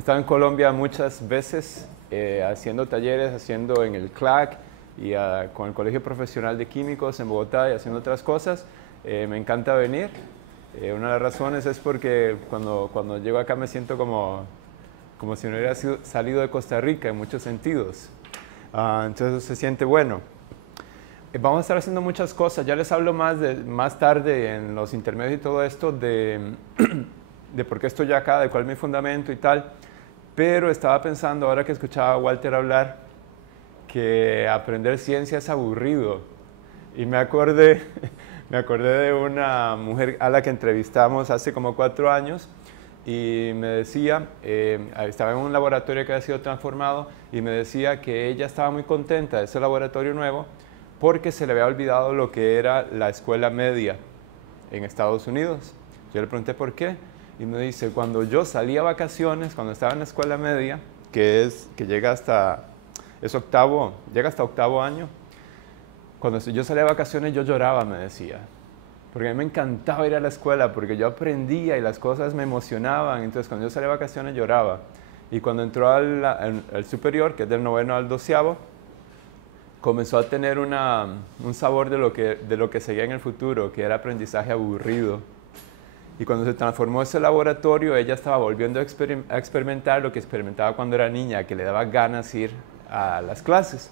estado en Colombia muchas veces haciendo talleres, haciendo en el CLAC y con el Colegio Profesional de Químicos en Bogotá y haciendo otras cosas. Me encanta venir. Una de las razones es porque cuando llego acá me siento como si no hubiera salido de Costa Rica en muchos sentidos. Entonces se siente bueno. Vamos a estar haciendo muchas cosas. Ya les hablo más tarde en los intermedios y todo esto de por qué estoy acá, de cuál es mi fundamento y tal. Pero estaba pensando, ahora que escuchaba a Walter hablar, que aprender ciencia es aburrido. Y me acordé de una mujer a la que entrevistamos hace como 4 años y me decía, estaba en un laboratorio que había sido transformado y me decía que ella estaba muy contenta de ese laboratorio nuevo porque se le había olvidado lo que era la escuela media en Estados Unidos. Yo le pregunté por qué y me dice, cuando yo salía a vacaciones, cuando estaba en la escuela media, que llega hasta octavo año, cuando yo salía de vacaciones yo lloraba, me decía, porque a mí me encantaba ir a la escuela, porque yo aprendía y las cosas me emocionaban, entonces cuando yo salía de vacaciones lloraba. Y cuando entró al superior, que es del 9º al 12º, comenzó a tener un sabor de lo que seguía en el futuro, que era aprendizaje aburrido. Y cuando se transformó ese laboratorio, ella estaba volviendo a experimentar lo que experimentaba cuando era niña, que le daba ganas ir a las clases.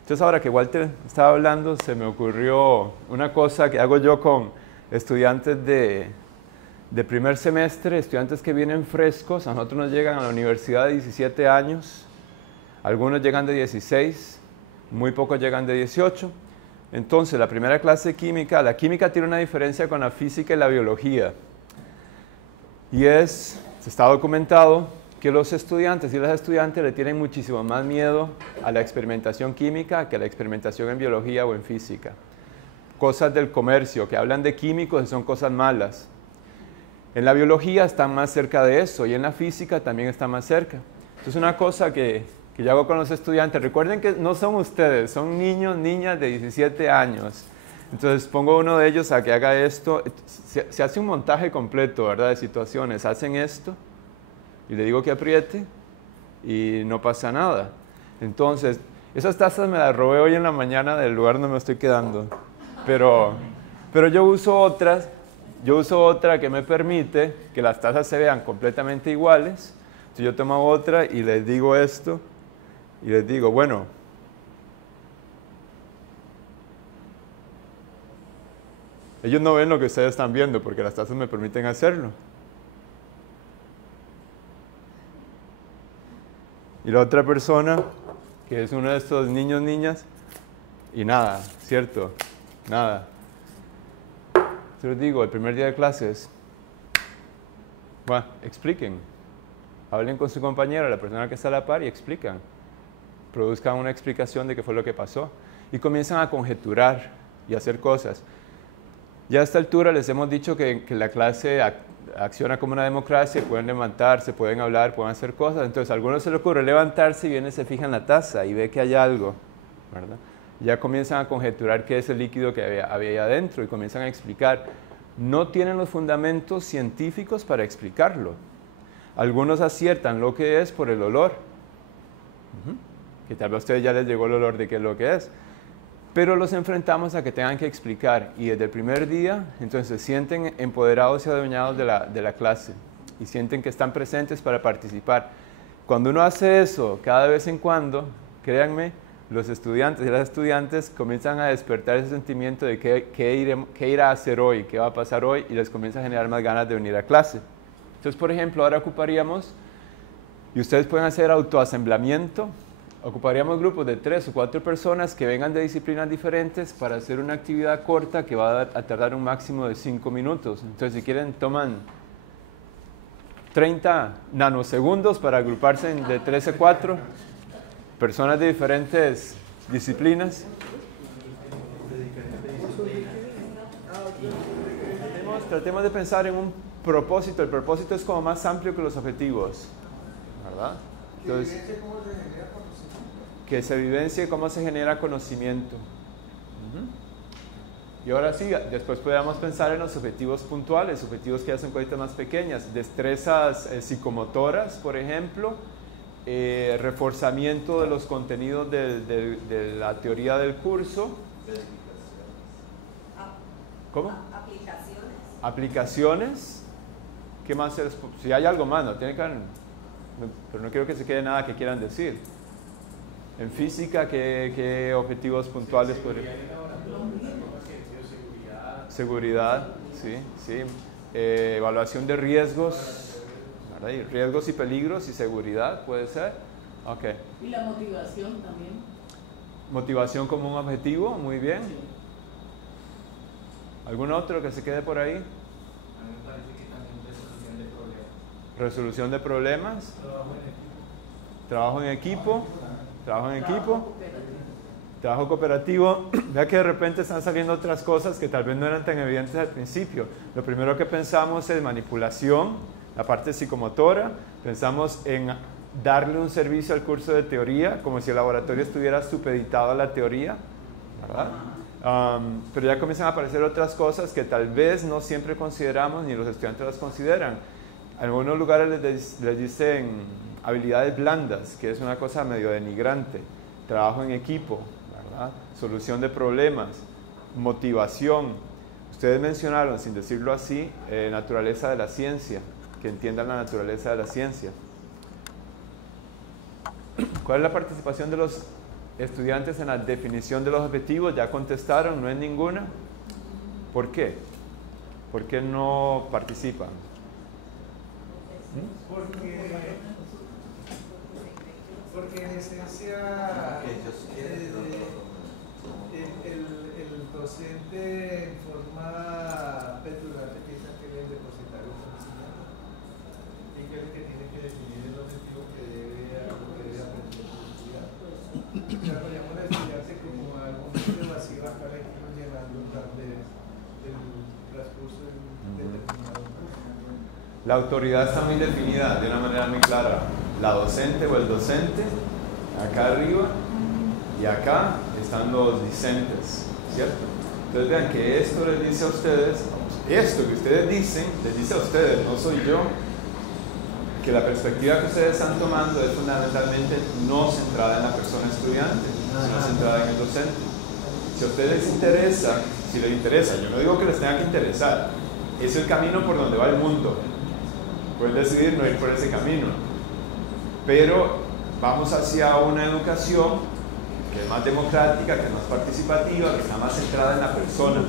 Entonces ahora que Walter estaba hablando, se me ocurrió una cosa que hago yo con estudiantes de primer semestre, estudiantes que vienen frescos. A nosotros nos llegan a la universidad de 17 años, algunos llegan de 16, muy pocos llegan de 18. Entonces, la primera clase de química, la química tiene una diferencia con la física y la biología. Y se está documentado que los estudiantes y las estudiantes le tienen muchísimo más miedo a la experimentación química que a la experimentación en biología o en física. Cosas del comercio que hablan de químicos y son cosas malas. En la biología están más cerca de eso y en la física también están más cerca. Entonces una cosa que yo hago con los estudiantes, recuerden que no son ustedes, son niños, niñas de 17 años. Entonces pongo a uno de ellos a que haga esto, se hace un montaje completo, ¿verdad?, de situaciones, hacen esto y le digo que apriete y no pasa nada. Entonces, esas tazas me las robé hoy en la mañana del lugar donde me estoy quedando, pero yo uso otra que me permite que las tazas se vean completamente iguales. Entonces yo tomo otra y les digo esto y les digo, bueno, ellos no ven lo que ustedes están viendo porque las tazas me permiten hacerlo. Y la otra persona, que es uno de estos niños, niñas, y nada, ¿cierto? Nada. Yo les digo, el primer día de clases, bueno, expliquen. Hablen con su compañero, la persona que está a la par, y explican. Produzcan una explicación de qué fue lo que pasó. Y comienzan a conjeturar y a hacer cosas. Ya a esta altura les hemos dicho que la clase acciona como una democracia, pueden levantarse, pueden hablar, pueden hacer cosas. Entonces a algunos se les ocurre levantarse y viene, se fija en la taza y ve que hay algo, ¿verdad? Ya comienzan a conjeturar qué es el líquido que había ahí adentro y comienzan a explicar. No tienen los fundamentos científicos para explicarlo. Algunos aciertan lo que es por el olor, que tal vez a ustedes ya les llegó el olor de qué es lo que es. Pero los enfrentamos a que tengan que explicar y desde el primer día, entonces se sienten empoderados y adueñados de la clase y sienten que están presentes para participar. Cuando uno hace eso cada vez en cuando, créanme, los estudiantes y las estudiantes comienzan a despertar ese sentimiento de qué ir a hacer hoy, qué va a pasar hoy y les comienza a generar más ganas de venir a clase. Entonces, por ejemplo, ahora ocuparíamos, y ustedes pueden hacer autoasemblamiento, ocuparíamos grupos de 3 o 4 personas que vengan de disciplinas diferentes para hacer una actividad corta que va a tardar un máximo de 5 minutos. Entonces, si quieren, toman 30 nanosegundos para agruparse de 3 a 4 personas de diferentes disciplinas. Tratemos de pensar en un propósito. El propósito es como más amplio que los objetivos, ¿verdad? Entonces, que se vivencie cómo se genera conocimiento. Y ahora sí, después podríamos pensar en los objetivos puntuales, objetivos que hacen cositas más pequeñas, destrezas psicomotoras, por ejemplo, reforzamiento de los contenidos de la teoría del curso. ¿Cómo? Aplicaciones. ¿Qué más? Si hay algo más, no tiene que haber, pero no quiero que se quede nada que quieran decir. En física, ¿qué objetivos puntuales podrían? Seguridad, sí, sí. Evaluación de riesgos, ¿verdad? Y riesgos y peligros y seguridad, ¿puede ser? Ok. Y la motivación también. Motivación como un objetivo, muy bien. Sí. ¿Algún otro que se quede por ahí? A mí me parece que también resolución de problemas. Resolución de problemas. Trabajo en equipo. Trabajo en equipo. Trabajo cooperativo. Vea que de repente están saliendo otras cosas que tal vez no eran tan evidentes al principio. Lo primero que pensamos es manipulación, la parte psicomotora. Pensamos en darle un servicio al curso de teoría, como si el laboratorio estuviera supeditado a la teoría, ¿verdad? Pero ya comienzan a aparecer otras cosas que tal vez no siempre consideramos ni los estudiantes las consideran. En algunos lugares les dicen habilidades blandas, que es una cosa medio denigrante. Trabajo en equipo, ¿verdad? Solución de problemas, motivación. Ustedes mencionaron, sin decirlo así, naturaleza de la ciencia, que entiendan la naturaleza de la ciencia. ¿Cuál es la participación de los estudiantes en la definición de los objetivos? Ya contestaron, no es ninguna. ¿Por qué? ¿Por qué no participan? Porque en esencia el docente en forma petulante piensa que él es el depositario conocimiento y que es el que tiene que definir el objetivo que debe aprender el estudiante. Desarrollamos al estudiante como algún medio vacío acá le estamos llenando del transcurso determinado. La autoridad está muy definida de una manera muy clara. La docente o el docente, acá arriba, y acá están los discentes, ¿cierto? Entonces vean que esto les dice a ustedes, esto que ustedes dicen, les dice a ustedes, no soy yo, que la perspectiva que ustedes están tomando es fundamentalmente no centrada en la persona estudiante, sino centrada en el docente. Si a ustedes les interesa, si les interesa, yo no digo que les tenga que interesar, es el camino por donde va el mundo. Pueden decidir no ir por ese camino, pero vamos hacia una educación que es más democrática, que es más participativa, que está más centrada en la persona.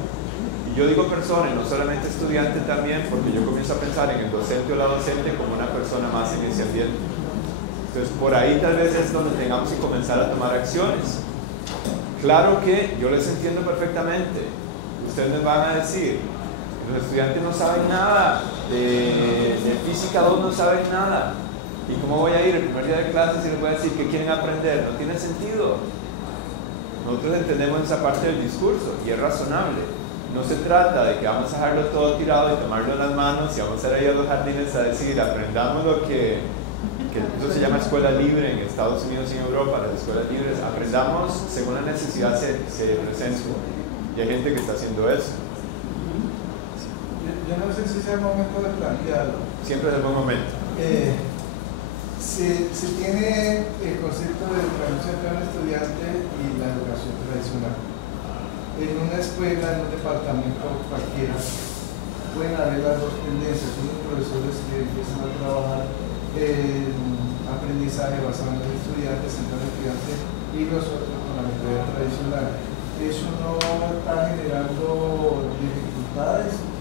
Y yo digo persona y no solamente estudiante también, porque yo comienzo a pensar en el docente o la docente como una persona más en ese ambiente. Entonces por ahí tal vez es donde tengamos que comenzar a tomar acciones. Claro que yo les entiendo perfectamente. Ustedes me van a decir, los estudiantes no saben nada, de física 2 no saben nada. ¿Y cómo voy a ir el primer día de clases y les voy a decir que quieren aprender? No tiene sentido. Nosotros entendemos esa parte del discurso y es razonable. No se trata de que vamos a dejarlo todo tirado y tomarlo en las manos y vamos a ir ahí a los jardines a decir, aprendamos lo que eso se llama escuela libre en Estados Unidos y en Europa, las escuelas libres, aprendamos según la necesidad se presente. Y hay gente que está haciendo eso. Yo no sé si sea el momento de plantearlo. Siempre es el buen momento. Se tiene el concepto de educación centrada al estudiante y la educación tradicional. En una escuela, en un departamento cualquiera, pueden haber las dos tendencias. Unos profesores que empiezan a trabajar en aprendizaje basado en el estudiante, centrado en el estudiante, y los otros con la metodología tradicional. Eso no está generando dificultades.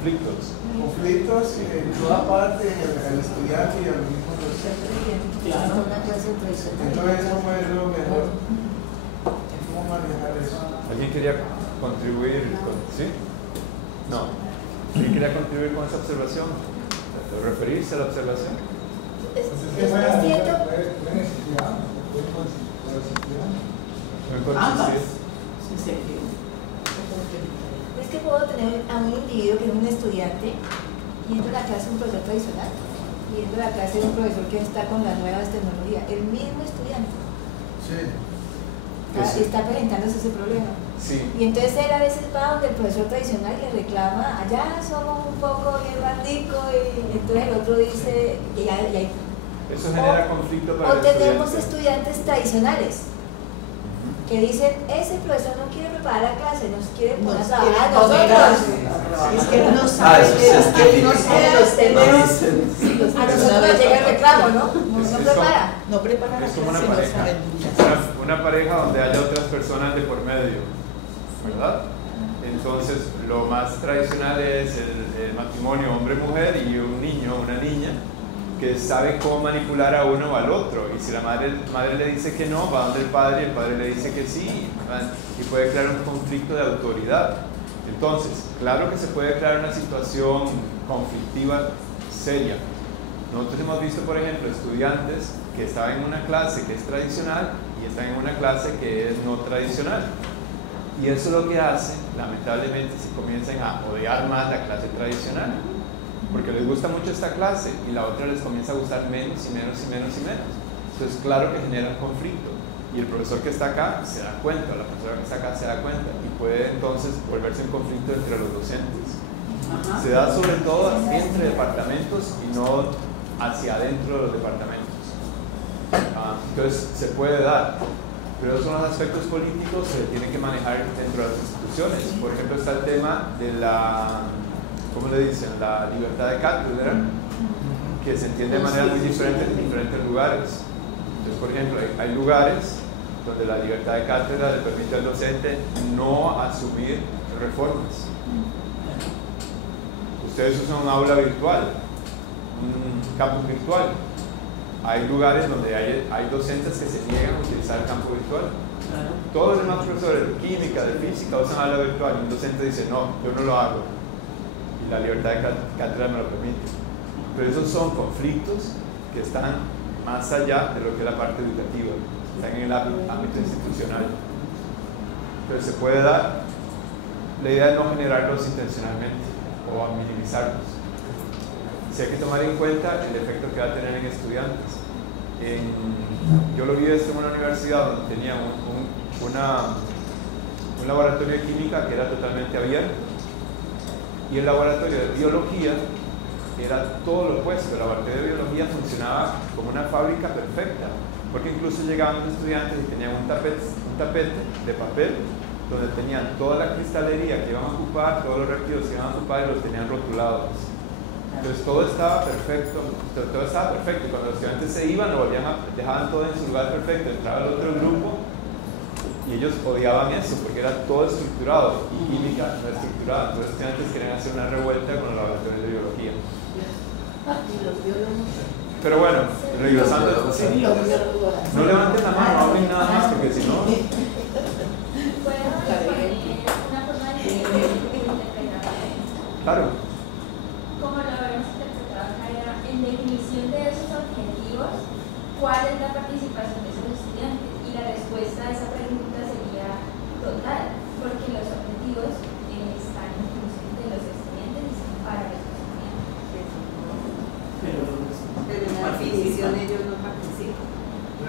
Conflictos en toda parte, al estudiante y al mismo docente. Claro. Entonces eso fue lo mejor. ¿Cómo manejar eso? ¿Alguien quería contribuir ¿sí? No. ¿Alguien quería contribuir con esa observación? ¿Referirse a la observación? Es cierto. Ambas. Sí, sí. Es que puedo tener a un individuo que es un estudiante yendo a la clase de un profesor tradicional, yendo a la clase de un profesor que está con las nuevas tecnologías, el mismo estudiante. Sí. Está presentándose ese problema. Sí. Y entonces él a veces va donde el profesor tradicional le reclama, allá somos un poco bien ratico, y entonces el otro dice, y hay Eso genera conflicto para o el tenemos estudiante. estudiantes tradicionales que dicen, ese profesor no quiere preparar la clase, nos quiere poner a trabajar a nosotros. Es que uno sabe eso que es No sé, los tenemos. difícil. A nosotros nos llega el reclamo, ¿no? No Es prepara. no preparan Es como una si no pareja. saben muchas. Una pareja donde haya otras personas de por medio, ¿verdad? Entonces, lo más tradicional es el matrimonio hombre-mujer y un niño o una niña que sabe cómo manipular a uno o al otro. Y si la madre le dice que no, va donde el padre le dice que sí, ¿verdad? Y puede crear un conflicto de autoridad. Entonces, claro que se puede crear una situación conflictiva seria. Nosotros hemos visto, por ejemplo, estudiantes que están en una clase que es tradicional y están en una clase que es no tradicional. Y eso lo que hace, lamentablemente, se comienzan a odiar más la clase tradicional, porque les gusta mucho esta clase y la otra les comienza a gustar menos y menos y menos y menos. Entonces, claro que genera un conflicto. Y el profesor que está acá se da cuenta, la profesora que está acá se da cuenta, y puede entonces volverse un conflicto entre los docentes. Ajá. Se da sobre todo entre departamentos y no hacia adentro de los departamentos. Entonces, se puede dar. Pero esos son los aspectos políticos que se tienen que manejar dentro de las instituciones. Por ejemplo, está el tema de la, ¿cómo le dicen? La libertad de cátedra, que se entiende de manera muy diferente en diferentes lugares. Entonces, por ejemplo, hay lugares donde la libertad de cátedra le permite al docente no asumir reformas. Ustedes usan un aula virtual, un campus virtual. Hay lugares donde hay docentes que se niegan a utilizar el campo virtual. Todos los demás profesores de química, de física usan aula virtual y un docente dice, no, yo no lo hago. Y la libertad de cátedra me lo permite. Pero esos son conflictos que están más allá de lo que es la parte educativa, están en el ámbito institucional. Pero se puede dar. La idea es no generarlos intencionalmente o minimizarlos. Sí hay que tomar en cuenta el efecto que va a tener en estudiantes. Yo lo vi esto en una universidad donde tenía un laboratorio de química que era totalmente abierto, y el laboratorio de biología era todo lo opuesto. El laboratorio de biología funcionaba como una fábrica perfecta, porque incluso llegaban los estudiantes y tenían un tapete de papel donde tenían toda la cristalería que iban a ocupar, todos los reactivos que iban a ocupar, y los tenían rotulados. Entonces todo estaba perfecto, y cuando los estudiantes se iban, dejaban todo en su lugar perfecto, entraba el otro grupo y ellos odiaban eso porque era todo estructurado y química no estructurada. Entonces los estudiantes querían hacer una revuelta con los laboratorios de biología. Pero bueno, regresando a esto, sí. No levanten la mano, no hablen nada más porque si no... Claro. Como lo habíamos interpretado acá, era en definición de esos objetivos, ¿cuál es la participación de esos estudiantes? Y la respuesta a esa pregunta sería total, porque los objetivos están en función de los estudiantes y son para los estudiantes. Pero en la definición ellos no participan. No,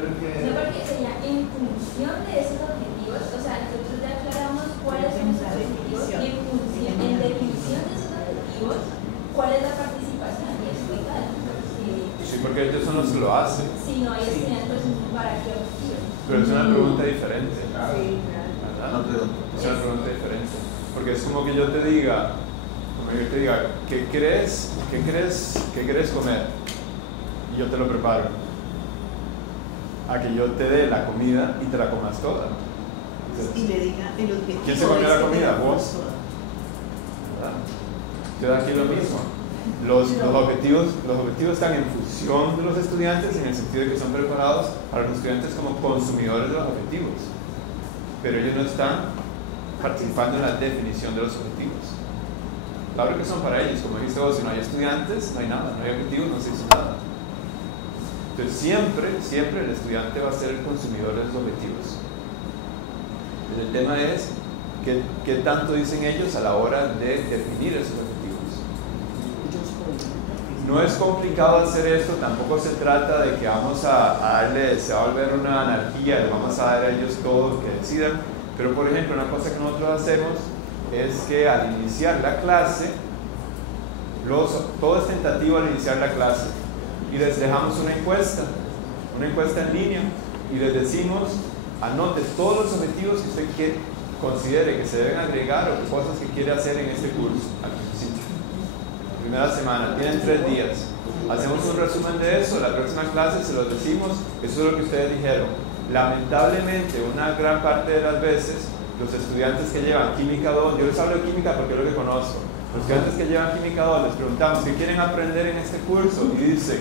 porque sería en función de esos objetivos, o sea, nosotros ya aclaramos cuáles son esos objetivos y en definición de esos objetivos, ¿cuál es la participación? Y es total. Sí, porque ellos son los que lo hacen. Si no hay estudiantes, ¿para qué objetivo? Pero es una pregunta diferente. Sí, claro. ¿Verdad? Es una pregunta diferente. Porque es como que yo te diga, ¿qué quieres comer? Y yo te lo preparo. A que yo te dé la comida y te la comas toda. Entonces, Y le diga el objetivo. ¿quién se comió la es que comida? te la Vos. comas toda. ¿verdad? Entonces aquí lo mismo. Los objetivos están en función de los estudiantes en el sentido de que son preparados para los estudiantes como consumidores de los objetivos. Pero ellos no están participando en la definición de los objetivos. Claro que son para ellos, como dijiste vos, si no hay estudiantes, no hay nada, no hay objetivos, no se hizo nada. Entonces siempre el estudiante va a ser el consumidor de los objetivos. El tema es qué tanto dicen ellos a la hora de definir esos objetivos. No es complicado hacer esto, tampoco se trata de que vamos a darle, se va a volver una anarquía, le vamos a dar a ellos todo lo que decidan, Pero por ejemplo, una cosa que nosotros hacemos es que al iniciar la clase, todo es tentativo al iniciar la clase, y les dejamos una encuesta en línea, y les decimos, anote todos los objetivos que usted considere que se deben agregar o cosas que quiere hacer en este curso. Primera semana, tienen 3 días. Hacemos un resumen de eso, la próxima clase se los decimos, eso es lo que ustedes dijeron. Lamentablemente, una gran parte de las veces, los estudiantes que llevan Química 2, yo les hablo de Química porque es lo que conozco, los estudiantes que llevan Química 2 les preguntamos qué quieren aprender en este curso y dicen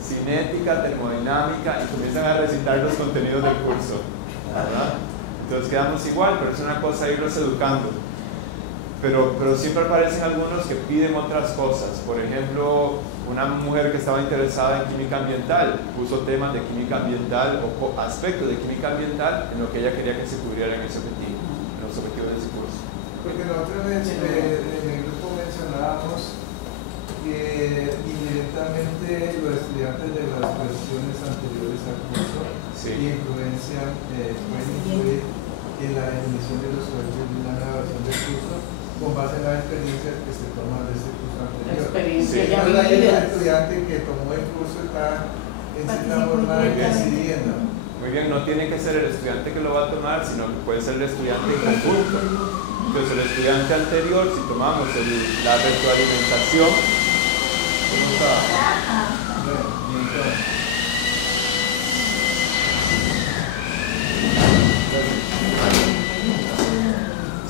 cinética, termodinámica, y comienzan a recitar los contenidos del curso, ¿verdad? Entonces quedamos igual, pero es una cosa irlos educando. Pero siempre aparecen algunos que piden otras cosas. Por ejemplo, una mujer que estaba interesada en química ambiental puso temas de química ambiental o aspectos de química ambiental en lo que ella quería que se cubriera en ese objetivo, en los objetivos de ese curso. Porque nosotros en el grupo mencionábamos que indirectamente los estudiantes de las versiones anteriores al curso pueden influir en la definición de los objetivos de una nueva versión del curso con base en la experiencia que se toma de ese curso anterior. La experiencia ya Entonces, hay un vivida. estudiante que tomó el curso está en cierta forma decidiendo. Muy bien, no tiene que ser el estudiante que lo va a tomar, sino que puede ser el estudiante en conjunto. Entonces el estudiante anterior, si tomamos la retroalimentación, ¿cómo está?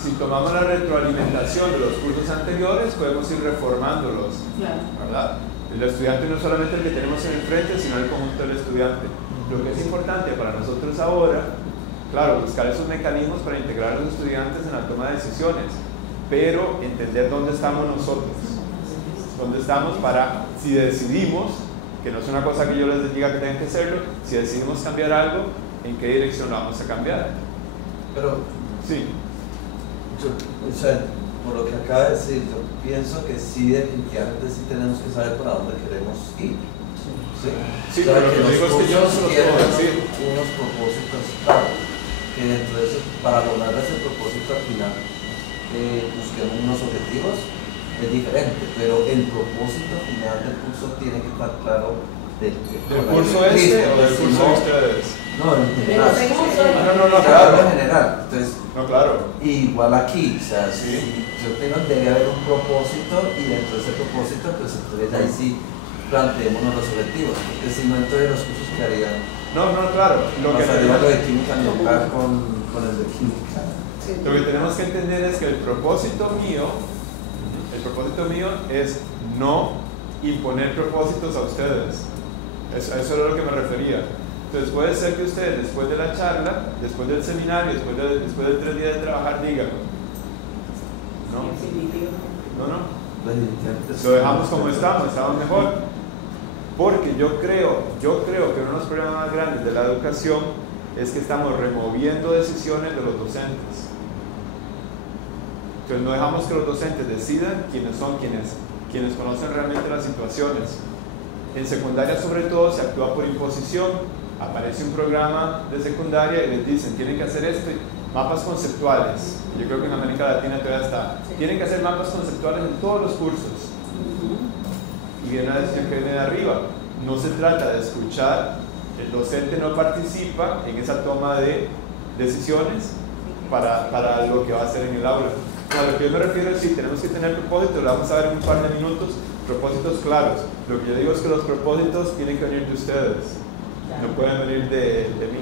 Si tomamos la retroalimentación de los cursos anteriores, podemos ir reformándolos, ¿verdad? El estudiante no es solamente el que tenemos en el frente, sino el conjunto del estudiante. Lo que es importante para nosotros ahora, claro, buscar esos mecanismos para integrar a los estudiantes en la toma de decisiones, pero entender dónde estamos nosotros, dónde estamos para, si decidimos, que no es una cosa que yo les diga que tengan que hacerlo, si decidimos cambiar algo, ¿en qué dirección lo vamos a cambiar? Pero, sí. O sea, por lo que acaba de decir, yo pienso que sí, definitivamente sí tenemos que saber para dónde queremos ir. Sí, pero lo que digo es que yo no se los puedo decir. Unos propósitos claros, que dentro de eso, para lograr ese propósito al final, busquemos unos objetivos, es diferente, pero el propósito final del curso tiene que estar claro ¿Del curso este o del curso de ustedes? No, en general. No, claro. En general. Entonces, no, claro. Igual aquí, o sea, sí. Si yo tengo, debe haber un propósito y dentro de ese propósito, pues entonces ahí sí planteémonos los objetivos, porque si no, entonces los cursos quedarían. No, claro. Lo que de química ambiental con el de química. Lo que tenemos que entender es que el propósito mío es no imponer propósitos a ustedes. Eso es a lo que me refería. Entonces puede ser que ustedes después de la charla, después del seminario, después de 3 días de trabajar, digan no, lo dejamos como estamos mejor. Porque yo creo que uno de los problemas más grandes de la educación es que estamos removiendo decisiones de los docentes. Entonces no dejamos que los docentes decidan quiénes son quienes conocen realmente las situaciones. En secundaria sobre todo se actúa por imposición. Aparece un programa de secundaria y les dicen tienen que hacer esto, mapas conceptuales. Yo creo que en América Latina todavía está. Tienen que hacer mapas conceptuales en todos los cursos. Y viene la decisión que viene de arriba. No se trata de escuchar, el docente no participa en esa toma de decisiones para lo que va a hacer en el aula. A lo que yo me refiero es sí, tenemos que tener propósitos, lo vamos a ver en un par de minutos, propósitos claros. Lo que yo digo es que los propósitos tienen que venir de ustedes, no pueden venir de mí.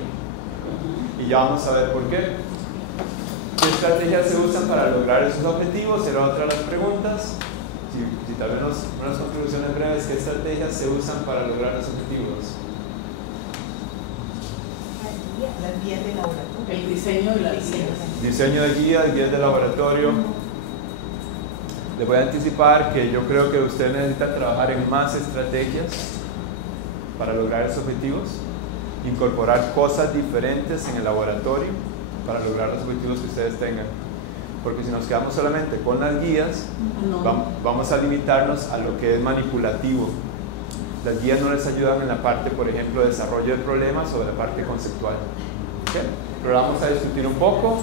Y ya vamos a ver por qué. ¿Qué estrategias se usan para lograr esos objetivos? Será otra de las preguntas. Si tal vez unas conclusiones breves, ¿qué estrategias se usan para lograr los objetivos? Las guías de laboratorio. El diseño de las guías. Diseño de guías de laboratorio. Les voy a anticipar que yo creo que usted necesita trabajar en más estrategias para lograr esos objetivos, incorporar cosas diferentes en el laboratorio para lograr los objetivos que ustedes tengan. Porque si nos quedamos solamente con las guías, vamos a limitarnos a lo que es manipulativo. Las guías no les ayudan en la parte, por ejemplo, de desarrollo del problema sobre la parte conceptual. Pero vamos a discutir un poco.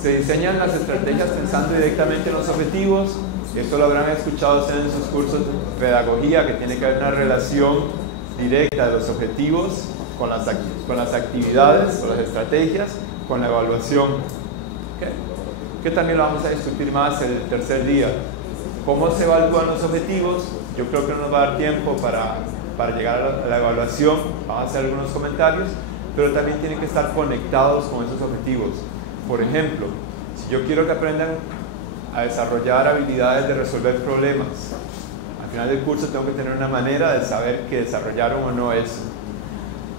Se diseñan las estrategias pensando directamente en los objetivos. Esto lo habrán escuchado ustedes en sus cursos de pedagogía, que tiene que haber una relación directa de los objetivos con las actividades, con las estrategias, con la evaluación. Que también lo vamos a discutir más el tercer día. ¿Cómo se evalúan los objetivos? Yo creo que no nos va a dar tiempo para llegar a la evaluación. Vamos a hacer algunos comentarios, pero también tienen que estar conectados con esos objetivos. Por ejemplo, si yo quiero que aprendan a desarrollar habilidades de resolver problemas, al final del curso tengo que tener una manera de saber que desarrollaron o no eso.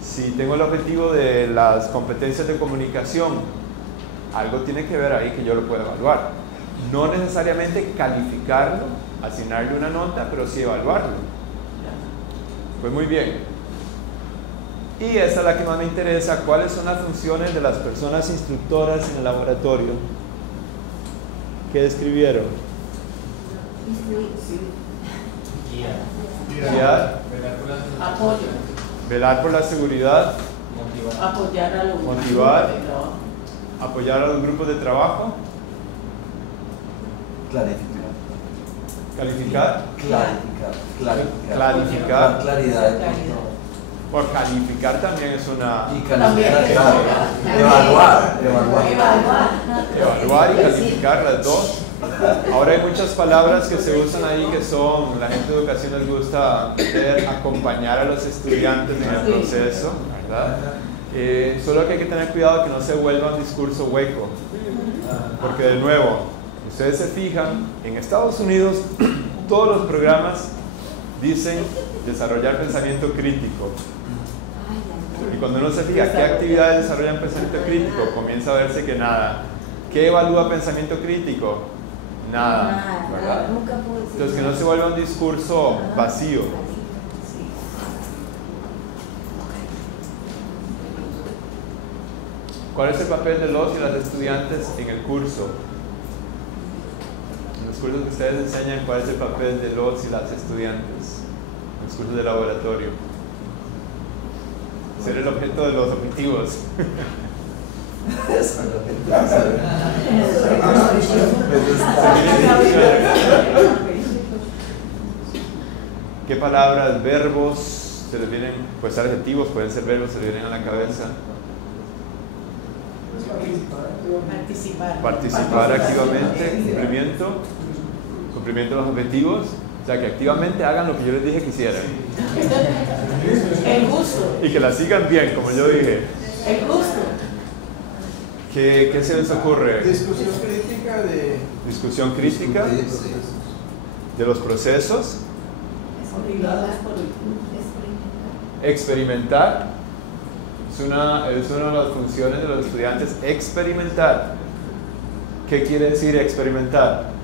Si tengo el objetivo de las competencias de comunicación, algo tiene que ver ahí que yo lo pueda evaluar. No necesariamente calificarlo, asignarle una nota, pero sí evaluarlo. Pues muy bien. Y esa es la que más me interesa. ¿Cuáles son las funciones de las personas instructoras en el laboratorio? ¿Qué describieron? Guiar. Apoyo. Velar por la seguridad. Apoyar a los Motivar. grupos de trabajo. Apoyar a los grupos de trabajo. Calificar. Clarificar. Claridad. Por calificar también es una... Y calificar, claro. Evaluar. Evaluar y calificar, las dos. Ahora hay muchas palabras que se usan ahí que son, la gente de educación les gusta acompañar a los estudiantes en el proceso, ¿verdad? Solo que hay que tener cuidado que no se vuelva un discurso hueco, porque de nuevo, ustedes se fijan, en Estados Unidos todos los programas dicen desarrollar pensamiento crítico. Y cuando uno se fija qué actividades desarrollan pensamiento crítico, comienza a verse que nada. ¿Qué evalúa pensamiento crítico? Nada, ¿verdad? Entonces que no se vuelva un discurso vacío. ¿Cuál es el papel de los y las estudiantes en el curso? En los cursos que ustedes enseñan, ¿cuál es el papel de los y las estudiantes? En los cursos de laboratorio. Ser el objeto de los objetivos. ¿Qué palabras, verbos se les vienen? Pueden ser adjetivos, pueden ser verbos, se les vienen a la cabeza. Participar activamente, cumplimiento de los objetivos. O sea, que activamente hagan lo que yo les dije que hicieran. El gusto. Y que la sigan bien, como yo dije. El gusto. ¿Qué se les ocurre? Discusión crítica de... Discusión crítica de los procesos. Obligados por el... Experimentar. Es una de las funciones de los estudiantes, experimentar. ¿Qué quiere decir experimentar?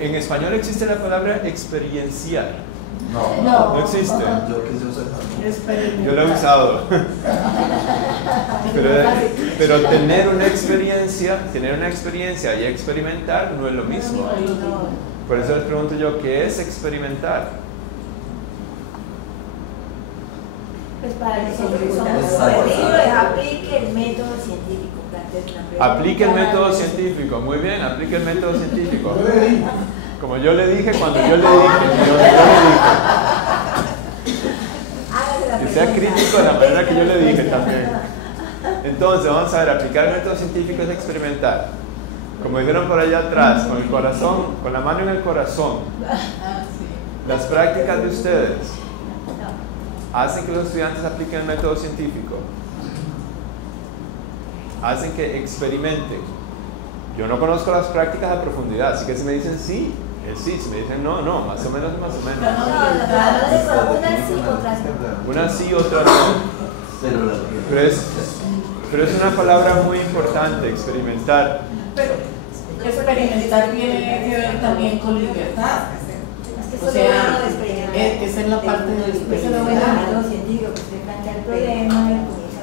En español existe la palabra experienciar. No existe. Yo lo he usado. Pero tener una experiencia y experimentar no es lo mismo. Por eso les pregunto yo, ¿qué es experimentar? Pues para que aplique el método científico. Aplique el método científico. Muy bien, aplique el método científico. Como yo le dije, cuando yo le dije. Que sea crítico de la manera que yo le dije también. Entonces, vamos a ver, aplicar el método científico es experimentar. Como dijeron por allá atrás, con el corazón, con la mano en el corazón. Las prácticas de ustedes hacen que los estudiantes apliquen el método científico. Hacen que experimenten. Yo no conozco las prácticas a profundidad, así que si me dicen sí, es sí. Si me dicen no, más o menos. Una sí, otra no. Pero es una palabra muy importante, experimentar. Pero experimentar tiene que ver también con libertad. O sea, es en la parte de experimentar.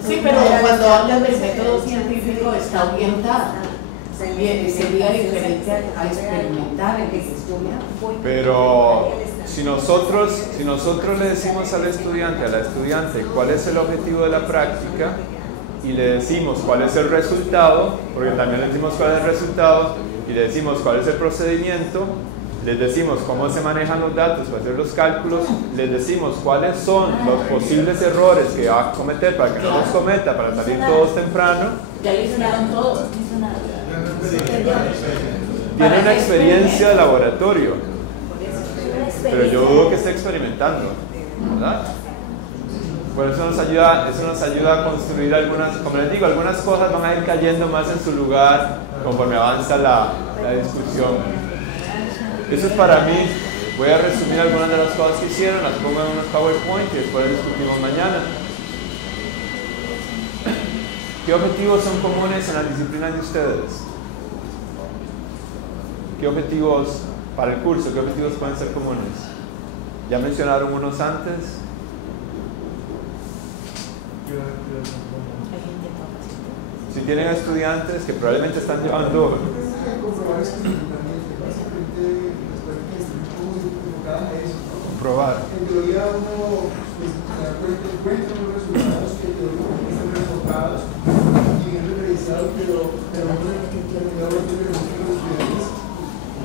Sí, pero cuando hablan del método científico está orientado. sería diferente a experimentar en el estudio. Pero si nosotros le decimos al estudiante, a la estudiante, cuál es el objetivo de la práctica y le decimos cuál es el resultado, porque también le decimos cuál es el resultado y le decimos cuál es el procedimiento, les decimos cómo se manejan los datos para hacer los cálculos, les decimos cuáles son los posibles errores que va a cometer para que no los cometa, para salir todos temprano. Ya le enseñaron todo. Tiene una experiencia de laboratorio, pero yo dudo que esté experimentando, ¿verdad? Bueno, eso nos ayuda a construir algunas, como les digo, algunas cosas van a ir cayendo más en su lugar conforme avanza la discusión. Eso es para mí. Voy a resumir algunas de las cosas que hicieron, las pongo en unos PowerPoint y después discutimos mañana. ¿Qué objetivos son comunes en las disciplinas de ustedes? ¿Qué objetivos para el curso? ¿Qué objetivos pueden ser comunes? ¿Ya mencionaron unos antes? Si tienen estudiantes que probablemente están llevando... Comprobar. En teoría uno encuentra unos resultados que teóricamente están reportados y bien realizados, pero no tiene los estudiantes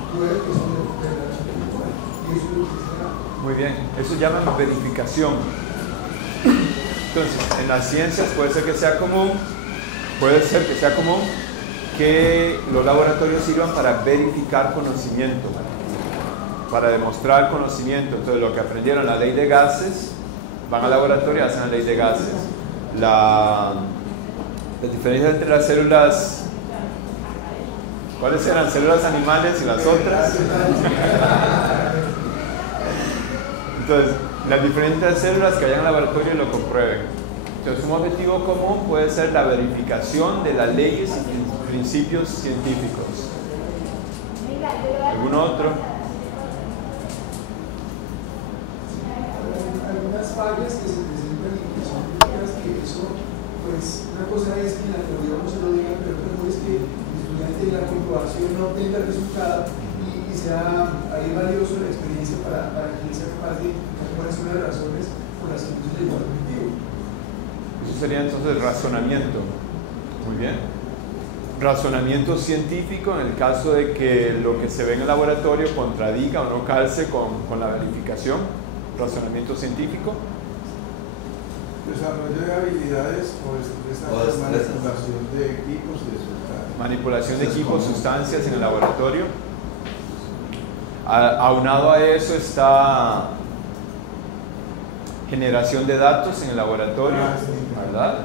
pruebas que son de verdad. Y eso es lo que será. Muy bien, eso llaman verificación. Entonces, en las ciencias puede ser que sea común que los laboratorios sirvan para verificar conocimiento, para demostrar conocimiento. Entonces, lo que aprendieron la ley de gases, van al laboratorio y hacen la ley de gases. Las diferencias entre las células, ¿cuáles eran? Células animales y las otras. Entonces, las diferentes células que vayan al laboratorio y lo comprueben. Entonces, un objetivo común puede ser la verificación de las leyes y principios científicos. ¿Algún otro? Algunas fallas que se presentan y que son críticas, que eso, pues, una cosa es que en la teoría no se lo digan, pero otra cosa es que el estudiante en la comprobación no obtenga el resultado y sea ahí valioso la experiencia para que sea capaz de ver cuáles son las razones por las que no se llegó al objetivo. Eso sería entonces razonamiento. Muy bien. Razonamiento científico en el caso de que lo que se ve en el laboratorio contradiga o no calce con la verificación. Razonamiento científico. Desarrollo de habilidades o manipulación de equipos y de sustancias. Manipulación de equipos, sustancias en el laboratorio. Aunado a eso está generación de datos en el laboratorio, ¿verdad?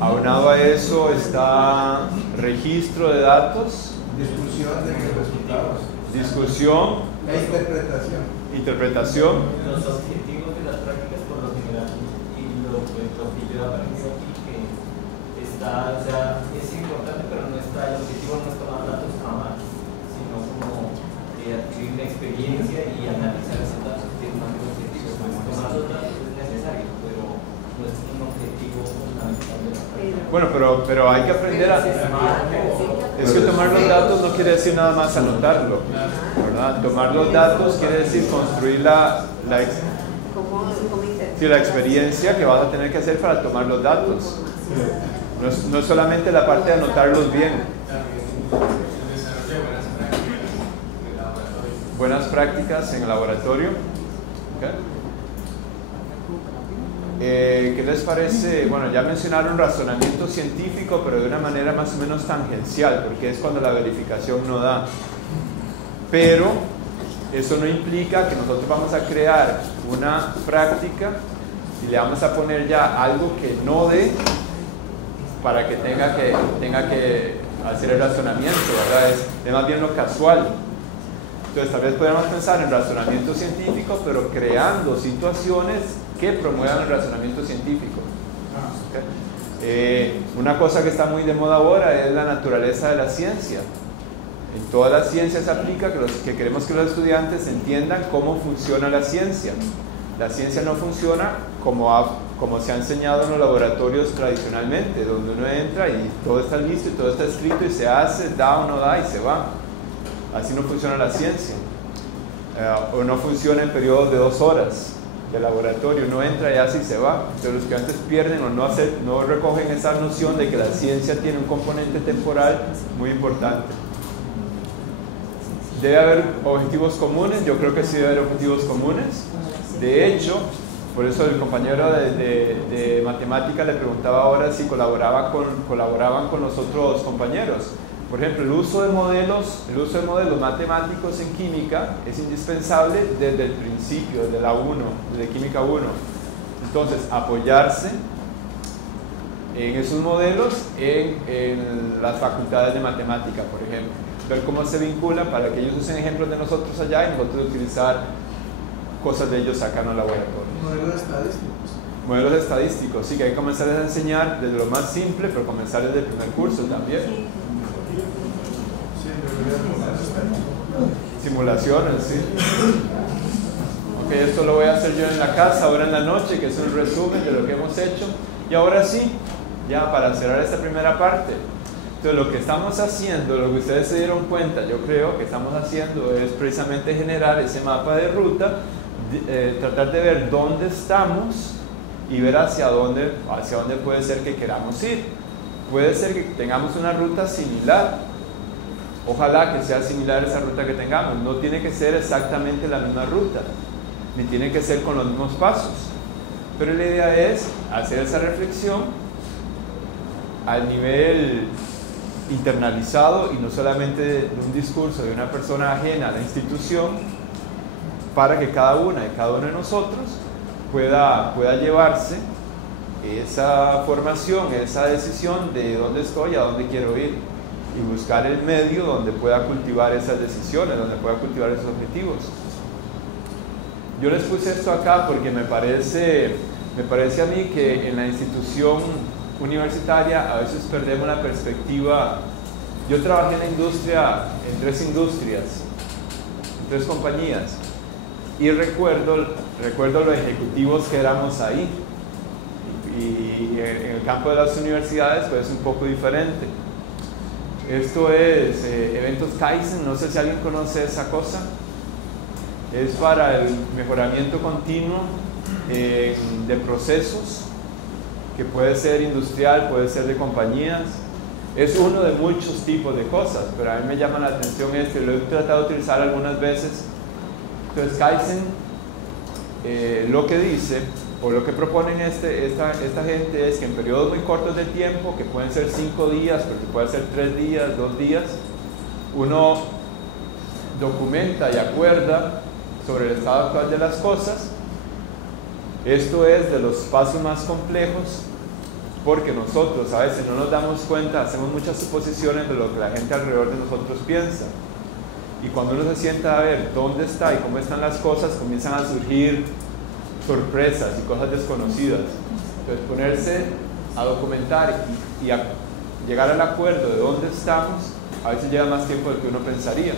Aunado a eso está registro de datos. Discusión de los resultados. Discusión. E interpretación. Interpretación. Los objetivos de las prácticas por lo general y lo que yo he aprendido aquí que está, o sea, es importante, pero no está, el objetivo no es tomar datos jamás, sino como adquirir una experiencia y analizar esos datos, que es más que objetivo. Tomar los datos es necesario, pero no es un objetivo fundamental de la práctica. Bueno, pero hay que aprender a... Es que tomar los datos no quiere decir nada más anotarlo, ¿verdad? Tomar los datos quiere decir construir la experiencia que vas a tener que hacer para tomar los datos. No es solamente la parte de anotarlos bien. Buenas prácticas en el laboratorio. ¿Okay? ¿Qué les parece? Bueno, ya mencionaron razonamiento científico, pero de una manera más o menos tangencial, porque es cuando la verificación no da. Pero eso no implica que nosotros vamos a crear una práctica y le vamos a poner ya algo que no dé para que tenga que hacer el razonamiento, ¿verdad? Es más bien lo casual. Entonces, tal vez podríamos pensar en razonamiento científico, pero creando situaciones que promuevan el razonamiento científico. Okay. Una cosa que está muy de moda ahora es la naturaleza de la ciencia. En todas las ciencias se aplica que queremos que los estudiantes entiendan cómo funciona la ciencia. La ciencia no funciona como como se ha enseñado en los laboratorios tradicionalmente, donde uno entra y todo está listo y todo está escrito y se hace, da o no da y se va. Así no funciona la ciencia. O no funciona en periodos de 2 horas de laboratorio, uno entra y hace y se va. Entonces los estudiantes pierden o no recogen esa noción de que la ciencia tiene un componente temporal muy importante. ¿Debe haber objetivos comunes? Yo creo que sí debe haber objetivos comunes. De hecho, por eso el compañero de matemática le preguntaba ahora si colaboraban con los otros compañeros. Por ejemplo, el uso de modelos matemáticos en química es indispensable desde el principio, desde la 1, desde química 1. Entonces, apoyarse en esos modelos en las facultades de matemática, por ejemplo. Ver cómo se vinculan para que ellos usen ejemplos de nosotros allá y nosotros utilizar cosas de ellos acá en el laboratorio. Modelos estadísticos. Modelos estadísticos, sí, que hay que comenzar a enseñar desde lo más simple, pero comenzar desde el primer curso también. Simulaciones, sí. Ok, esto lo voy a hacer yo en la casa ahora en la noche, que es un resumen de lo que hemos hecho. Y ahora sí, ya para cerrar esta primera parte. Entonces lo que estamos haciendo, lo que ustedes se dieron cuenta, yo creo que estamos haciendo es precisamente generar ese mapa de ruta, tratar de ver dónde estamos y ver hacia dónde puede ser que queramos ir. Puede ser que tengamos una ruta similar. Ojalá que sea similar esa ruta que tengamos. No tiene que ser exactamente la misma ruta, ni tiene que ser con los mismos pasos. Pero la idea es hacer esa reflexión al nivel internalizado y no solamente de un discurso de una persona ajena a la institución, para que cada uno de nosotros pueda llevarse esa formación, esa decisión de dónde estoy, a dónde quiero ir, y buscar el medio donde pueda cultivar esas decisiones, donde pueda cultivar esos objetivos. Yo les puse esto acá porque me parece a mí que en la institución universitaria a veces perdemos la perspectiva. Yo trabajé en la industria, en 3 industrias, en 3 compañías, y recuerdo los ejecutivos que éramos ahí, y en el campo de las universidades pues es un poco diferente. Esto es eventos Kaizen, no sé si alguien conoce esa cosa. Es para el mejoramiento continuo de procesos, que puede ser industrial, puede ser de compañías. Es uno de muchos tipos de cosas, pero a mí me llama la atención lo he tratado de utilizar algunas veces. Entonces Kaizen lo que dice, o lo que proponen esta gente, es que en periodos muy cortos de tiempo, que pueden ser 5 días, pero que pueden ser 3 días, 2 días, uno documenta y acuerda sobre el estado actual de las cosas. Esto es de los pasos más complejos, porque nosotros a veces no nos damos cuenta, hacemos muchas suposiciones de lo que la gente alrededor de nosotros piensa, y cuando uno se sienta a ver dónde está y cómo están las cosas, comienzan a surgir sorpresas y cosas desconocidas. Entonces ponerse a documentar y a llegar al acuerdo de dónde estamos a veces lleva más tiempo del que uno pensaría,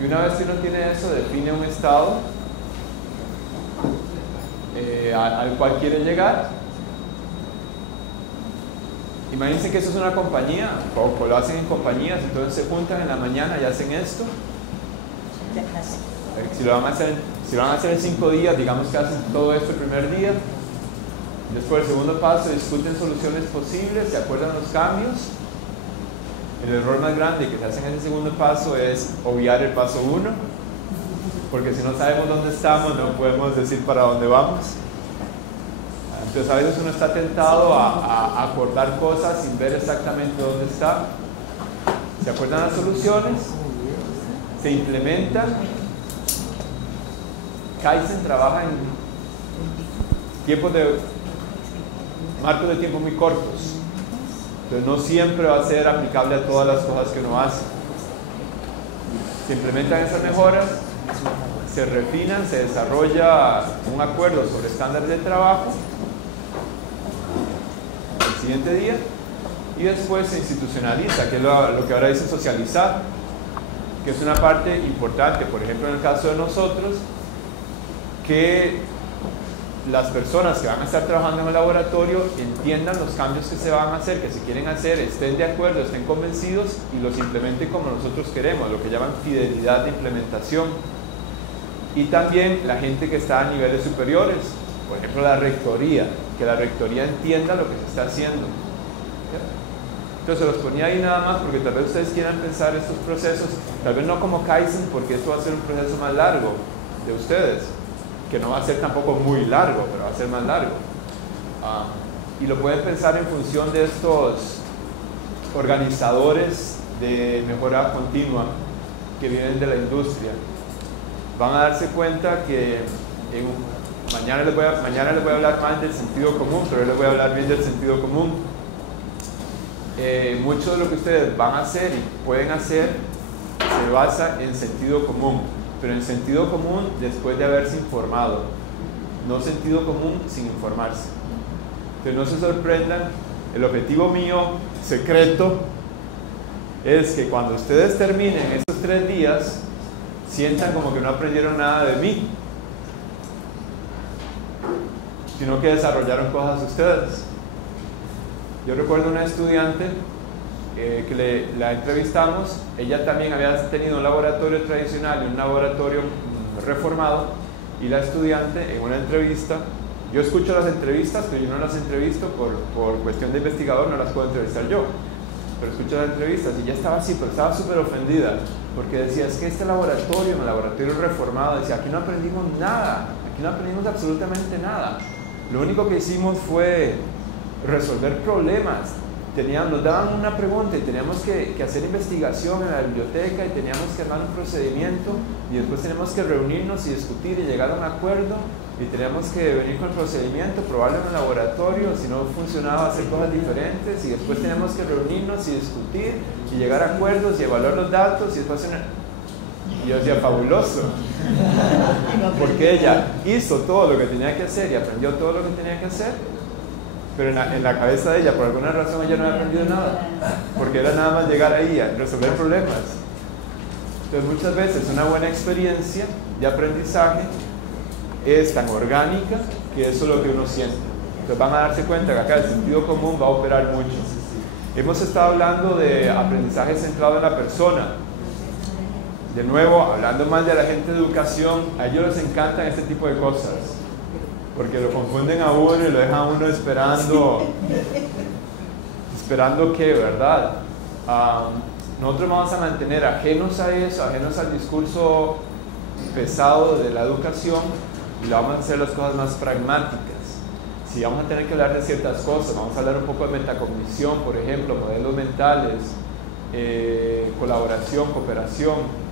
y una vez que uno tiene eso, define un estado al cual quiere llegar. Imagínense que eso es una compañía, o lo hacen en compañías, entonces se juntan en la mañana y hacen esto. Si lo van a hacer en 5 días, digamos que hacen todo esto el primer día. Después, el segundo paso, discuten soluciones posibles, se acuerdan los cambios. El error más grande que se hace en ese segundo paso es obviar el paso 1, porque si no sabemos dónde estamos, no podemos decir para dónde vamos. Entonces a veces uno está tentado a acordar cosas sin ver exactamente dónde está. Se acuerdan las soluciones, se implementan. Kaizen trabaja en marcos de tiempo muy cortos. Entonces no siempre va a ser aplicable a todas las cosas que uno hace. Se implementan esas mejoras, se refinan, se desarrolla un acuerdo sobre estándares de trabajo el siguiente día, y después se institucionaliza, que es lo que ahora dice socializar, que es una parte importante. Por ejemplo, en el caso de nosotros, que las personas que van a estar trabajando en el laboratorio entiendan los cambios que se van a hacer, que se quieren hacer, estén de acuerdo, estén convencidos y los implementen como nosotros queremos, lo que llaman fidelidad de implementación. Y también la gente que está a niveles superiores, por ejemplo la rectoría, que la rectoría entienda lo que se está haciendo. Entonces los ponía ahí nada más porque tal vez ustedes quieran pensar estos procesos, tal vez no como Kaizen, porque esto va a ser un proceso más largo de ustedes, que no va a ser tampoco muy largo, pero va a ser más largo. Y lo pueden pensar en función de estos organizadores de mejora continua que vienen de la industria. Van a darse cuenta que mañana les voy a hablar más del sentido común, pero hoy les voy a hablar bien del sentido común. Mucho de lo que ustedes van a hacer y pueden hacer se basa en sentido común, pero en sentido común después de haberse informado, no sentido común sin informarse. Entonces no se sorprendan, el objetivo mío secreto es que cuando ustedes terminen estos 3 días sientan como que no aprendieron nada de mí, sino que desarrollaron cosas ustedes. Yo recuerdo una estudiante que la entrevistamos, ella también había tenido un laboratorio tradicional y un laboratorio reformado, y la estudiante en una entrevista, yo escucho las entrevistas, pero yo no las entrevisto por cuestión de investigador, no las puedo entrevistar yo, pero escucho las entrevistas y ella estaba así, pero estaba súper ofendida, porque decía, es que este laboratorio, el laboratorio reformado, decía, aquí no aprendimos nada, aquí no aprendimos absolutamente nada, lo único que hicimos fue resolver problemas. Nos daban una pregunta y teníamos que hacer investigación en la biblioteca y teníamos que armar un procedimiento y después teníamos que reunirnos y discutir y llegar a un acuerdo y teníamos que venir con el procedimiento, probarlo en el laboratorio, si no funcionaba hacer cosas diferentes y después teníamos que reunirnos y discutir y llegar a acuerdos y evaluar los datos y después y yo decía, fabuloso, porque ella hizo todo lo que tenía que hacer y aprendió todo lo que tenía que hacer, pero en la cabeza de ella, por alguna razón, ella no había aprendido nada, porque era nada más llegar ahí a resolver problemas. Entonces muchas veces una buena experiencia de aprendizaje es tan orgánica que eso es lo que uno siente. Entonces van a darse cuenta que acá el sentido común va a operar mucho. Hemos estado hablando de aprendizaje centrado en la persona. De nuevo, hablando más de la gente de educación, a ellos les encantan este tipo de cosas, porque lo confunden a uno y lo dejan a uno esperando qué, ¿verdad? Nosotros vamos a mantener ajenos a eso, ajenos al discurso pesado de la educación, y le vamos a hacer las cosas más pragmáticas. Si vamos a tener que hablar de ciertas cosas, vamos a hablar un poco de metacognición, por ejemplo, modelos mentales, colaboración, cooperación,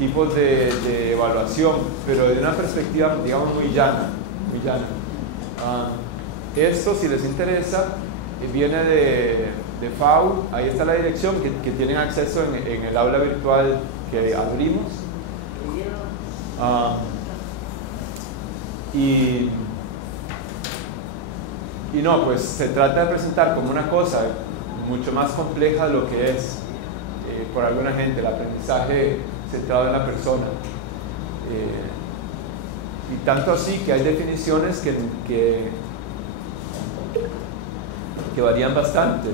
tipos de evaluación, pero de una perspectiva, digamos, muy llana. Esto, si les interesa, viene de FAU, ahí está la dirección, que tienen acceso en el aula virtual que abrimos. Y no, pues se trata de presentar como una cosa mucho más compleja de lo que es por alguna gente el aprendizaje centrado en la persona. Y tanto así que hay definiciones que varían bastante.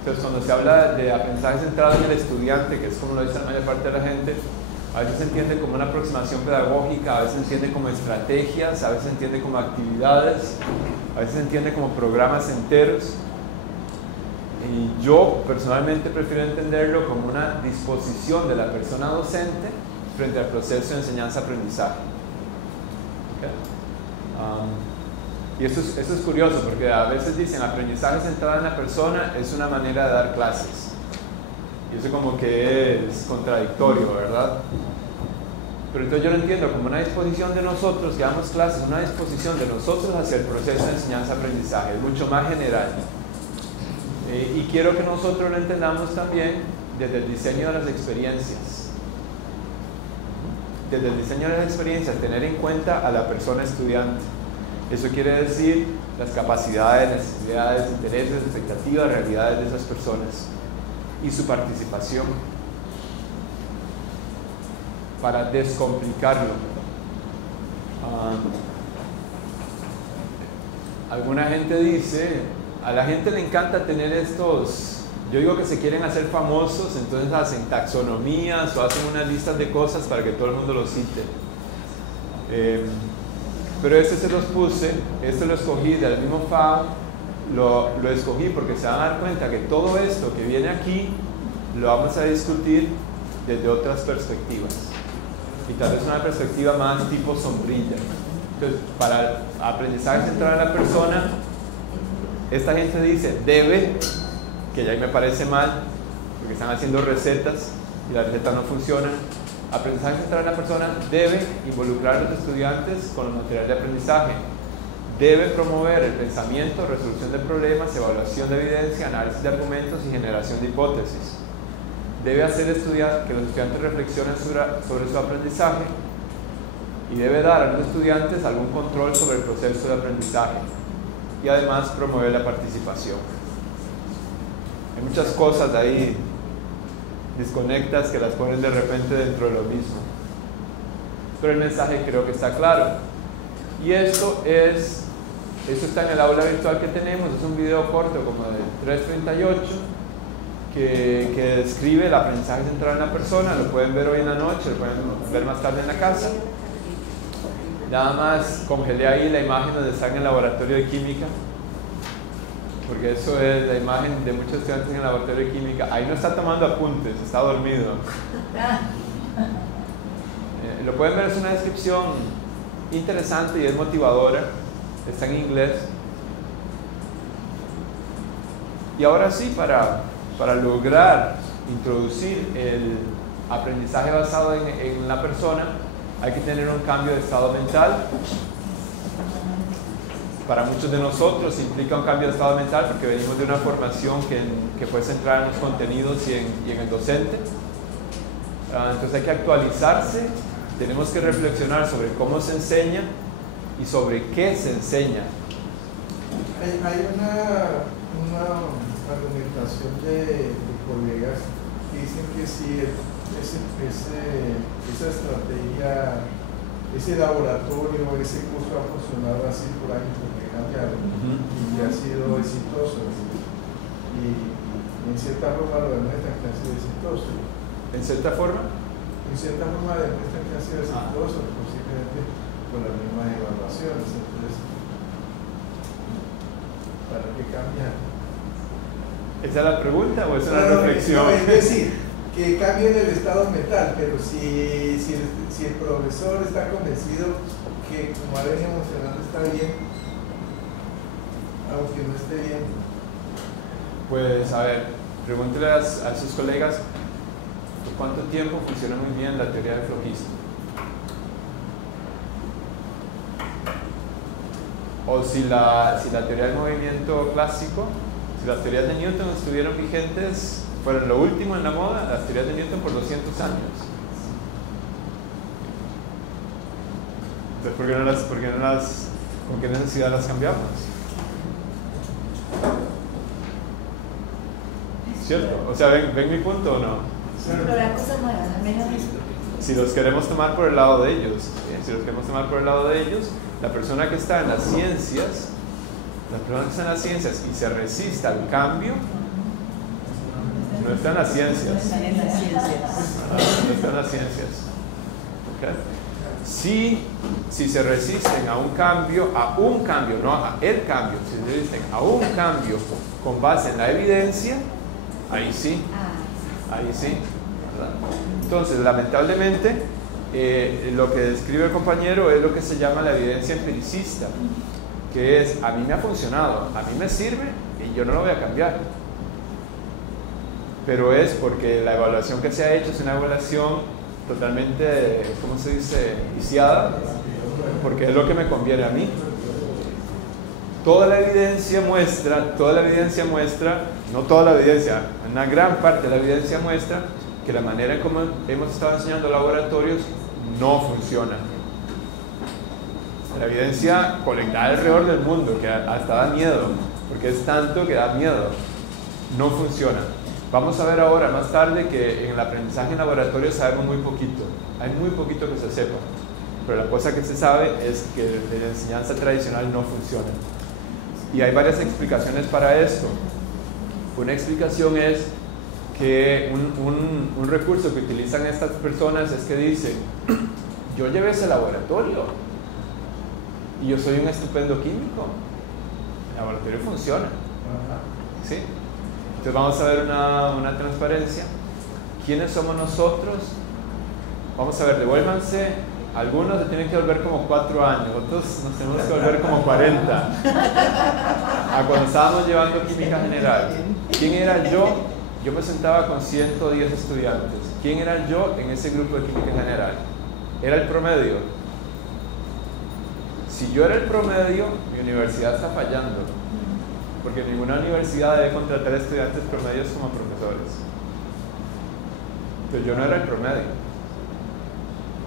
Entonces cuando se habla de aprendizaje centrado en el estudiante, que es como lo dice la mayor parte de la gente, a veces se entiende como una aproximación pedagógica, a veces se entiende como estrategias, a veces se entiende como actividades, a veces se entiende como programas enteros. Y yo personalmente prefiero entenderlo como una disposición de la persona docente frente al proceso de enseñanza-aprendizaje. Y eso es curioso, porque a veces dicen aprendizaje centrado en la persona es una manera de dar clases. Y eso como que es contradictorio, ¿verdad? Pero entonces yo lo entiendo como una disposición de nosotros que damos clases, una disposición de nosotros hacia el proceso de enseñanza-aprendizaje, es mucho más general. Y quiero que nosotros lo entendamos también desde el diseño de las experiencias. Desde el diseño de las experiencias, tener en cuenta a la persona estudiante. Eso quiere decir las capacidades, necesidades, intereses, expectativas, realidades de esas personas y su participación para descomplicarlo. alguna gente dice, a la gente le encanta tener estos, yo digo que se quieren hacer famosos, entonces hacen taxonomías o hacen unas listas de cosas para que todo el mundo los cite. Pero este se los puse, este lo escogí del mismo FAO, lo escogí porque se van a dar cuenta que todo esto que viene aquí lo vamos a discutir desde otras perspectivas. Y tal vez una perspectiva más tipo sombrilla. Entonces, para aprendizaje centrado en la persona, esta gente dice debe, que ya ahí me parece mal, porque están haciendo recetas y las recetas no funcionan. Aprendizaje centrado en la persona debe involucrar a los estudiantes con los materiales de aprendizaje. Debe promover el pensamiento, resolución de problemas, evaluación de evidencia, análisis de argumentos y generación de hipótesis. Debe hacer que los estudiantes reflexionen sobre su aprendizaje y debe dar a los estudiantes algún control sobre el proceso de aprendizaje y además promover la participación. Hay muchas cosas ahí desconectas que las ponen de repente dentro de lo mismo, pero el mensaje creo que está claro. Y esto está en el aula virtual que tenemos, es un video corto como de 3:38 que describe el aprendizaje centrado en la persona. Lo pueden ver hoy en la noche, lo pueden ver más tarde en la casa. Nada más congelé ahí la imagen donde están en el laboratorio de química, porque eso es la imagen de muchos estudiantes en el laboratorio de química. Ahí no está tomando apuntes, está dormido. Lo pueden ver, es una descripción interesante y es motivadora, está en inglés. Y ahora sí, para lograr introducir el aprendizaje basado en la persona, hay que tener un cambio de estado mental. Para muchos de nosotros implica un cambio de estado mental porque venimos de una formación que fue centrada en los contenidos y en el docente. Entonces hay que actualizarse, tenemos que reflexionar sobre cómo se enseña y sobre qué se enseña. Hay una argumentación de colegas que dicen que si esa estrategia, ese laboratorio, ese curso ha funcionado así por años porque cambiaron y ha sido exitoso, y en cierta forma lo demuestran que ha sido exitoso. ¿En cierta forma? En cierta forma demuestran que ha sido exitoso, posiblemente con las mismas evaluaciones. Entonces, ¿para qué cambiar? ¿Esa es la pregunta o es una reflexión? No, es decir, que cambien el estado mental, pero si el profesor está convencido que como área emocional está bien, aunque no esté bien. Pues a ver, pregúntele a sus colegas por cuánto tiempo funciona muy bien la teoría del floquismo. O si la teoría del movimiento clásico, si las teorías de Newton estuvieron vigentes, fueron lo último en la moda, las teorías de Newton por 200 años. Entonces, ¿con qué necesidad las cambiamos? ¿Cierto? O sea, ¿ven mi punto o no? Explorar cosas nuevas, al menos Si los queremos tomar por el lado de ellos, la persona que está en las ciencias, y se resiste al cambio, no está en las ciencias. Están en las ciencias. No está en las ciencias. ¿Okay? Si se resisten a un cambio, no a el cambio, si se resisten a un cambio con base en la evidencia, ahí sí. ¿Verdad? Entonces, lamentablemente, lo que describe el compañero es lo que se llama la evidencia empiricista, que es, a mí me ha funcionado, a mí me sirve y yo no lo voy a cambiar. Pero es porque la evaluación que se ha hecho es una evaluación totalmente, ¿cómo se dice?, viciada, porque es lo que me conviene a mí. Toda la evidencia muestra, no toda la evidencia, una gran parte de la evidencia muestra que la manera en cómo hemos estado enseñando laboratorios no funciona. La evidencia colectada alrededor del mundo, que hasta da miedo, porque es tanto que da miedo, no funciona. Vamos a ver ahora, más tarde, que en el aprendizaje en laboratorio sabemos muy poquito. Hay muy poquito que se sepa. Pero la cosa que se sabe es que la enseñanza tradicional no funciona. Y hay varias explicaciones para esto. Una explicación es que un recurso que utilizan estas personas es que dicen, yo llevé ese laboratorio y yo soy un estupendo químico. El laboratorio funciona. ¿Sí? Entonces vamos a ver una transparencia. ¿Quiénes somos nosotros? Vamos a ver, devuélvanse. Algunos se tienen que volver como 4 años, otros nos tenemos que volver como 40. A cuando estábamos llevando química general. ¿Quién era yo? Yo me sentaba con 110 estudiantes. ¿Quién era yo en ese grupo de química general? Era el promedio. Si yo era el promedio, mi universidad está fallando. Porque ninguna universidad debe contratar estudiantes promedios como profesores. Pero yo no era el promedio.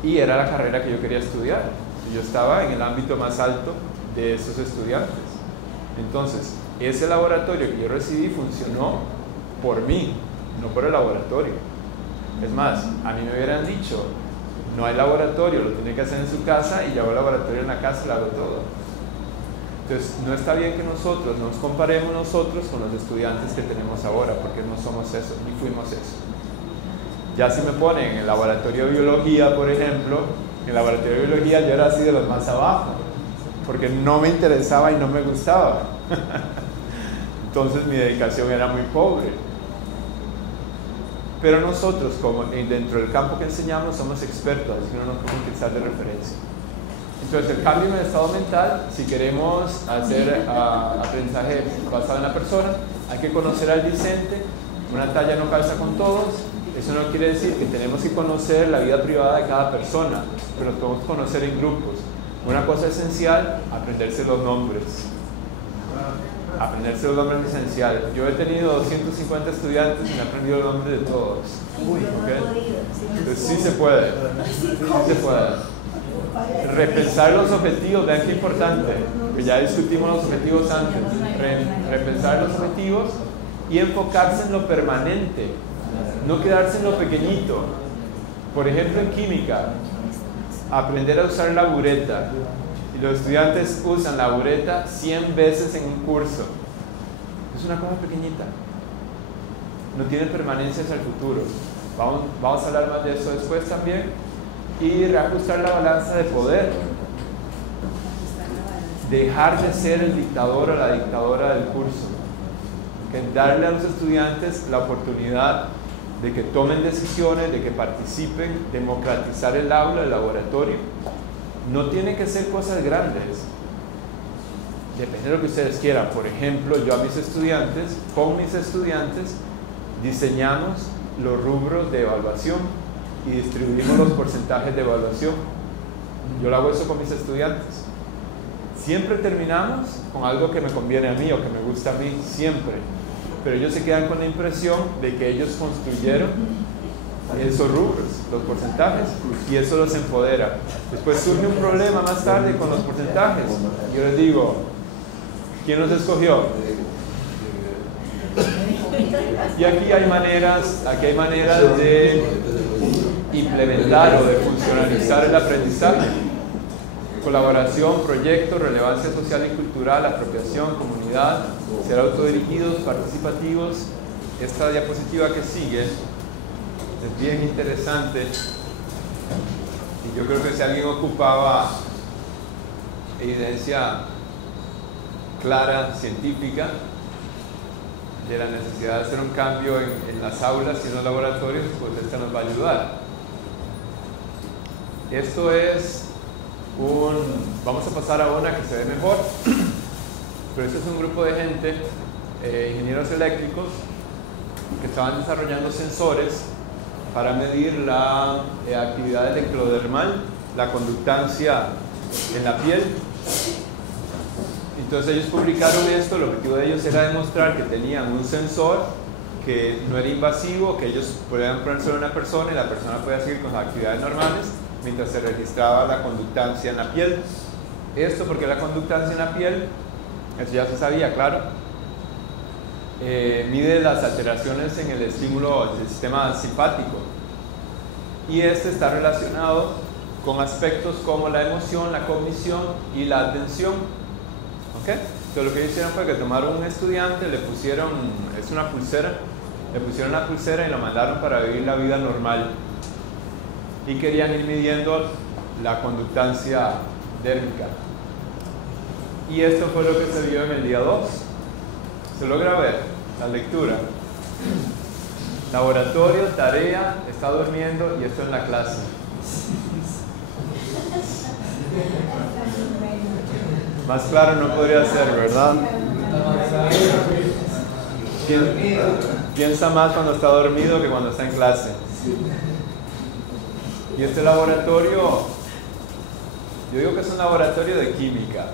Y era la carrera que yo quería estudiar. Yo estaba en el ámbito más alto de esos estudiantes. Entonces, ese laboratorio que yo recibí funcionó por mí, no por el laboratorio. Es más, a mí me hubieran dicho, no hay laboratorio, lo tiene que hacer en su casa y yo hago el laboratorio en la casa y lo hago todo. Entonces, no está bien que nosotros nos comparemos nosotros con los estudiantes que tenemos ahora, porque no somos eso, ni fuimos eso. Ya si me ponen en el laboratorio de biología, por ejemplo, en el laboratorio de biología yo era así de los más abajo, porque no me interesaba y no me gustaba. Entonces mi dedicación era muy pobre. Pero nosotros, como dentro del campo que enseñamos, somos expertos, así que no nos podemos utilizar de referencia. Entonces el cambio en el estado mental, si queremos hacer aprendizaje basado en la persona, hay que conocer al discente. Una talla no calza con todos. Eso no quiere decir que tenemos que conocer la vida privada de cada persona, pero nos podemos conocer en grupos. Una cosa esencial, aprenderse los nombres. Aprenderse los nombres es esencial. Yo he tenido 250 estudiantes y me he aprendido los nombres de todos. ¿Okay? Entonces sí se puede. Sí se puede. Repensar los objetivos, vean qué importante, que ya discutimos los objetivos antes. Repensar los objetivos y enfocarse en lo permanente. No quedarse en lo pequeñito. Por ejemplo, en química, aprender a usar la bureta. Y los estudiantes usan la bureta 100 veces en un curso. Es una cosa pequeñita. No tiene permanencia hacia el futuro. Vamos a hablar más de eso después también. Y reajustar la balanza de poder. Dejar de ser el dictador o la dictadora del curso. Darle a los estudiantes la oportunidad de que tomen decisiones, de que participen, democratizar el aula, el laboratorio. No tienen que ser cosas grandes. Depende de lo que ustedes quieran. Por ejemplo, yo a mis estudiantes, con mis estudiantes, diseñamos los rubros de evaluación y distribuimos los porcentajes de evaluación. Yo lo hago eso con mis estudiantes. Siempre terminamos con algo que me conviene a mí o que me gusta a mí, siempre. Pero ellos se quedan con la impresión de que ellos construyeron esos rubros, los porcentajes, y eso los empodera. Después surge un problema más tarde con los porcentajes. Yo les digo, ¿quién los escogió? Y aquí hay maneras de implementar o de funcionalizar el aprendizaje. Colaboración, proyecto, relevancia social y cultural, apropiación, comunidad, ser autodirigidos, participativos. Esta diapositiva que sigue es bien interesante y yo creo que si alguien ocupaba evidencia clara, científica, de la necesidad de hacer un cambio en las aulas y en los laboratorios, pues esta nos va a ayudar. Esto es vamos a pasar a una que se ve mejor, pero este es un grupo de gente, ingenieros eléctricos, que estaban desarrollando sensores para medir la actividad electrodermal, la conductancia en la piel. Entonces ellos publicaron esto. El objetivo de ellos era demostrar que tenían un sensor que no era invasivo, que ellos podían ponérselo a una persona y la persona podía seguir con sus actividades normales mientras se registraba la conductancia en la piel. Esto porque la conductancia en la piel, eso ya se sabía, claro, mide las alteraciones en el estímulo del sistema simpático, y este está relacionado con aspectos como la emoción, la cognición y la atención. ¿Okay? Entonces lo que hicieron fue que tomaron un estudiante, le pusieron, es una pulsera, le pusieron una pulsera y lo mandaron para vivir la vida normal. Y querían ir midiendo la conductancia dérmica. Y esto fue lo que se vio en el día 2. ¿Se logra ver la lectura? Laboratorio, tarea, está durmiendo y esto en la clase. Más claro no podría ser, ¿verdad? Piensa más cuando está dormido que cuando está en clase. Y este laboratorio, yo digo que es un laboratorio de química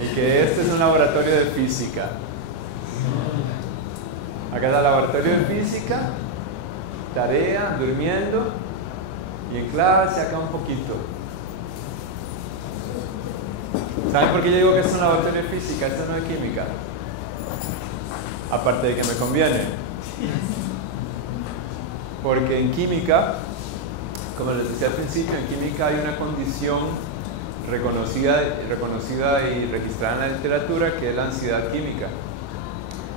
y que este es un laboratorio de física. Acá está el laboratorio de física, tarea, durmiendo, y en clase acá un poquito. ¿Saben por qué yo digo que es un laboratorio de física? Esto no es química. Aparte de que me conviene. Porque en química, como les decía al principio, en química hay una condición reconocida y registrada en la literatura que es la ansiedad química.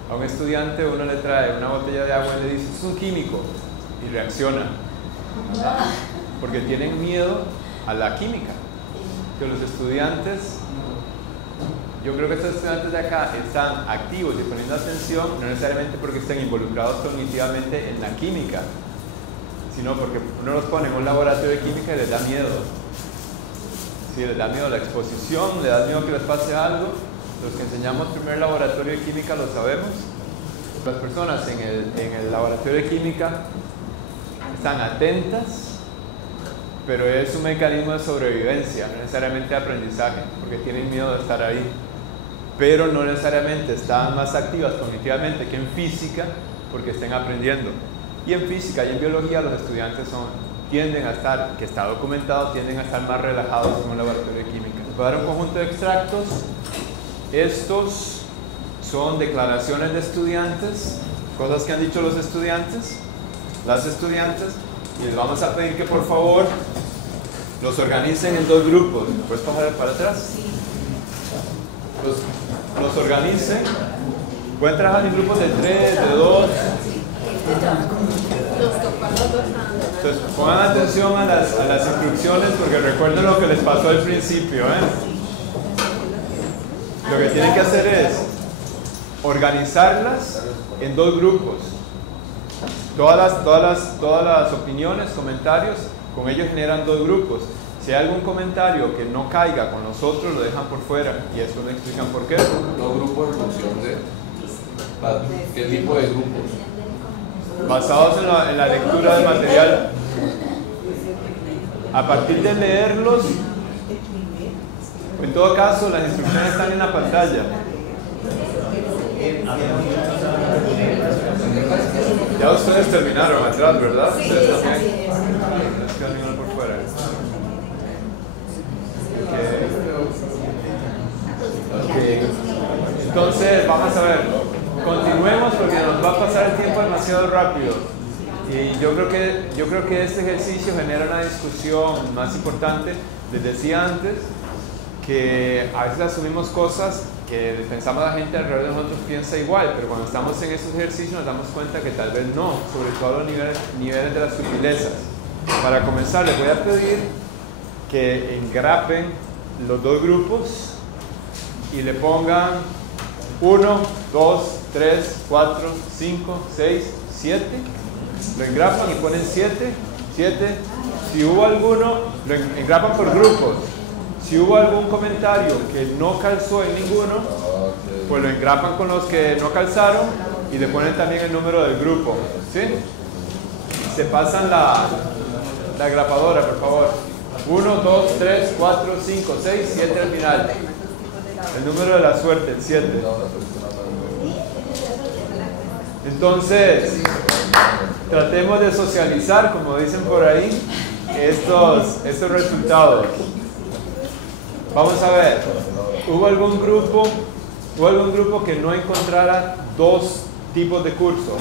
A un estudiante uno le trae una botella de agua y le dice, es un químico, y reacciona. Porque tienen miedo a la química. Que los estudiantes, yo creo que estos estudiantes de acá están activos y poniendo atención, no necesariamente porque estén involucrados cognitivamente en la química, sino porque uno los pone en un laboratorio de química y les da miedo. Si les da miedo la exposición, les da miedo que les pase algo. Los que enseñamos primer laboratorio de química lo sabemos. Las personas en el laboratorio de química están atentas, pero es un mecanismo de sobrevivencia, no necesariamente de aprendizaje, porque tienen miedo de estar ahí. Pero no necesariamente están más activas cognitivamente que en física, porque estén aprendiendo. Y en física y en biología los estudiantes tienden a estar, que está documentado, tienden a estar más relajados en un laboratorio de química. Les voy a dar un conjunto de extractos. Estos son declaraciones de estudiantes, cosas que han dicho los estudiantes, las estudiantes, y les vamos a pedir que por favor los organicen en dos grupos. ¿Puedes pasar para atrás? Los organicen. Pueden trabajar en grupos de 3, de 2. Entonces pongan atención a las instrucciones porque recuerden lo que les pasó al principio, Lo que tienen que hacer es organizarlas en dos grupos. Todas las opiniones, comentarios, con ellos generan dos grupos. Si hay algún comentario que no caiga con nosotros, lo dejan por fuera y eso le explican por qué. Los grupos en función de qué tipo de grupos. Basados en la lectura del material. A partir de leerlos, en todo caso, las instrucciones están en la pantalla. Ya ustedes terminaron atrás, ¿verdad? Sí, Ustedes así también. es. Les queda ninguno por fuera. Okay. Entonces, vamos a ver. Continuemos porque nos va a pasar el tiempo demasiado rápido. Y yo creo que este ejercicio genera una discusión más importante. Les decía antes que a veces asumimos cosas que pensamos la gente alrededor de nosotros piensa igual, pero cuando estamos en esos ejercicios nos damos cuenta que tal vez no, sobre todo los niveles de las sutilezas. Para comenzar, les voy a pedir que engrapen los dos grupos y le pongan 1, 2, 3, 4, 5, 6, 7. Lo engrapan y ponen 7. Si hubo alguno, lo engrapan por grupos. Si hubo algún comentario que no calzó en ninguno, pues lo engrapan con los que no calzaron y le ponen también el número del grupo. ¿Sí? Se pasan la engrapadora, por favor. 1, 2, 3, 4, 5, 6, 7 al final. El número de la suerte, el 7. Entonces, tratemos de socializar, como dicen por ahí, estos resultados. Vamos a ver, ¿hubo algún grupo que no encontrara dos tipos de curso?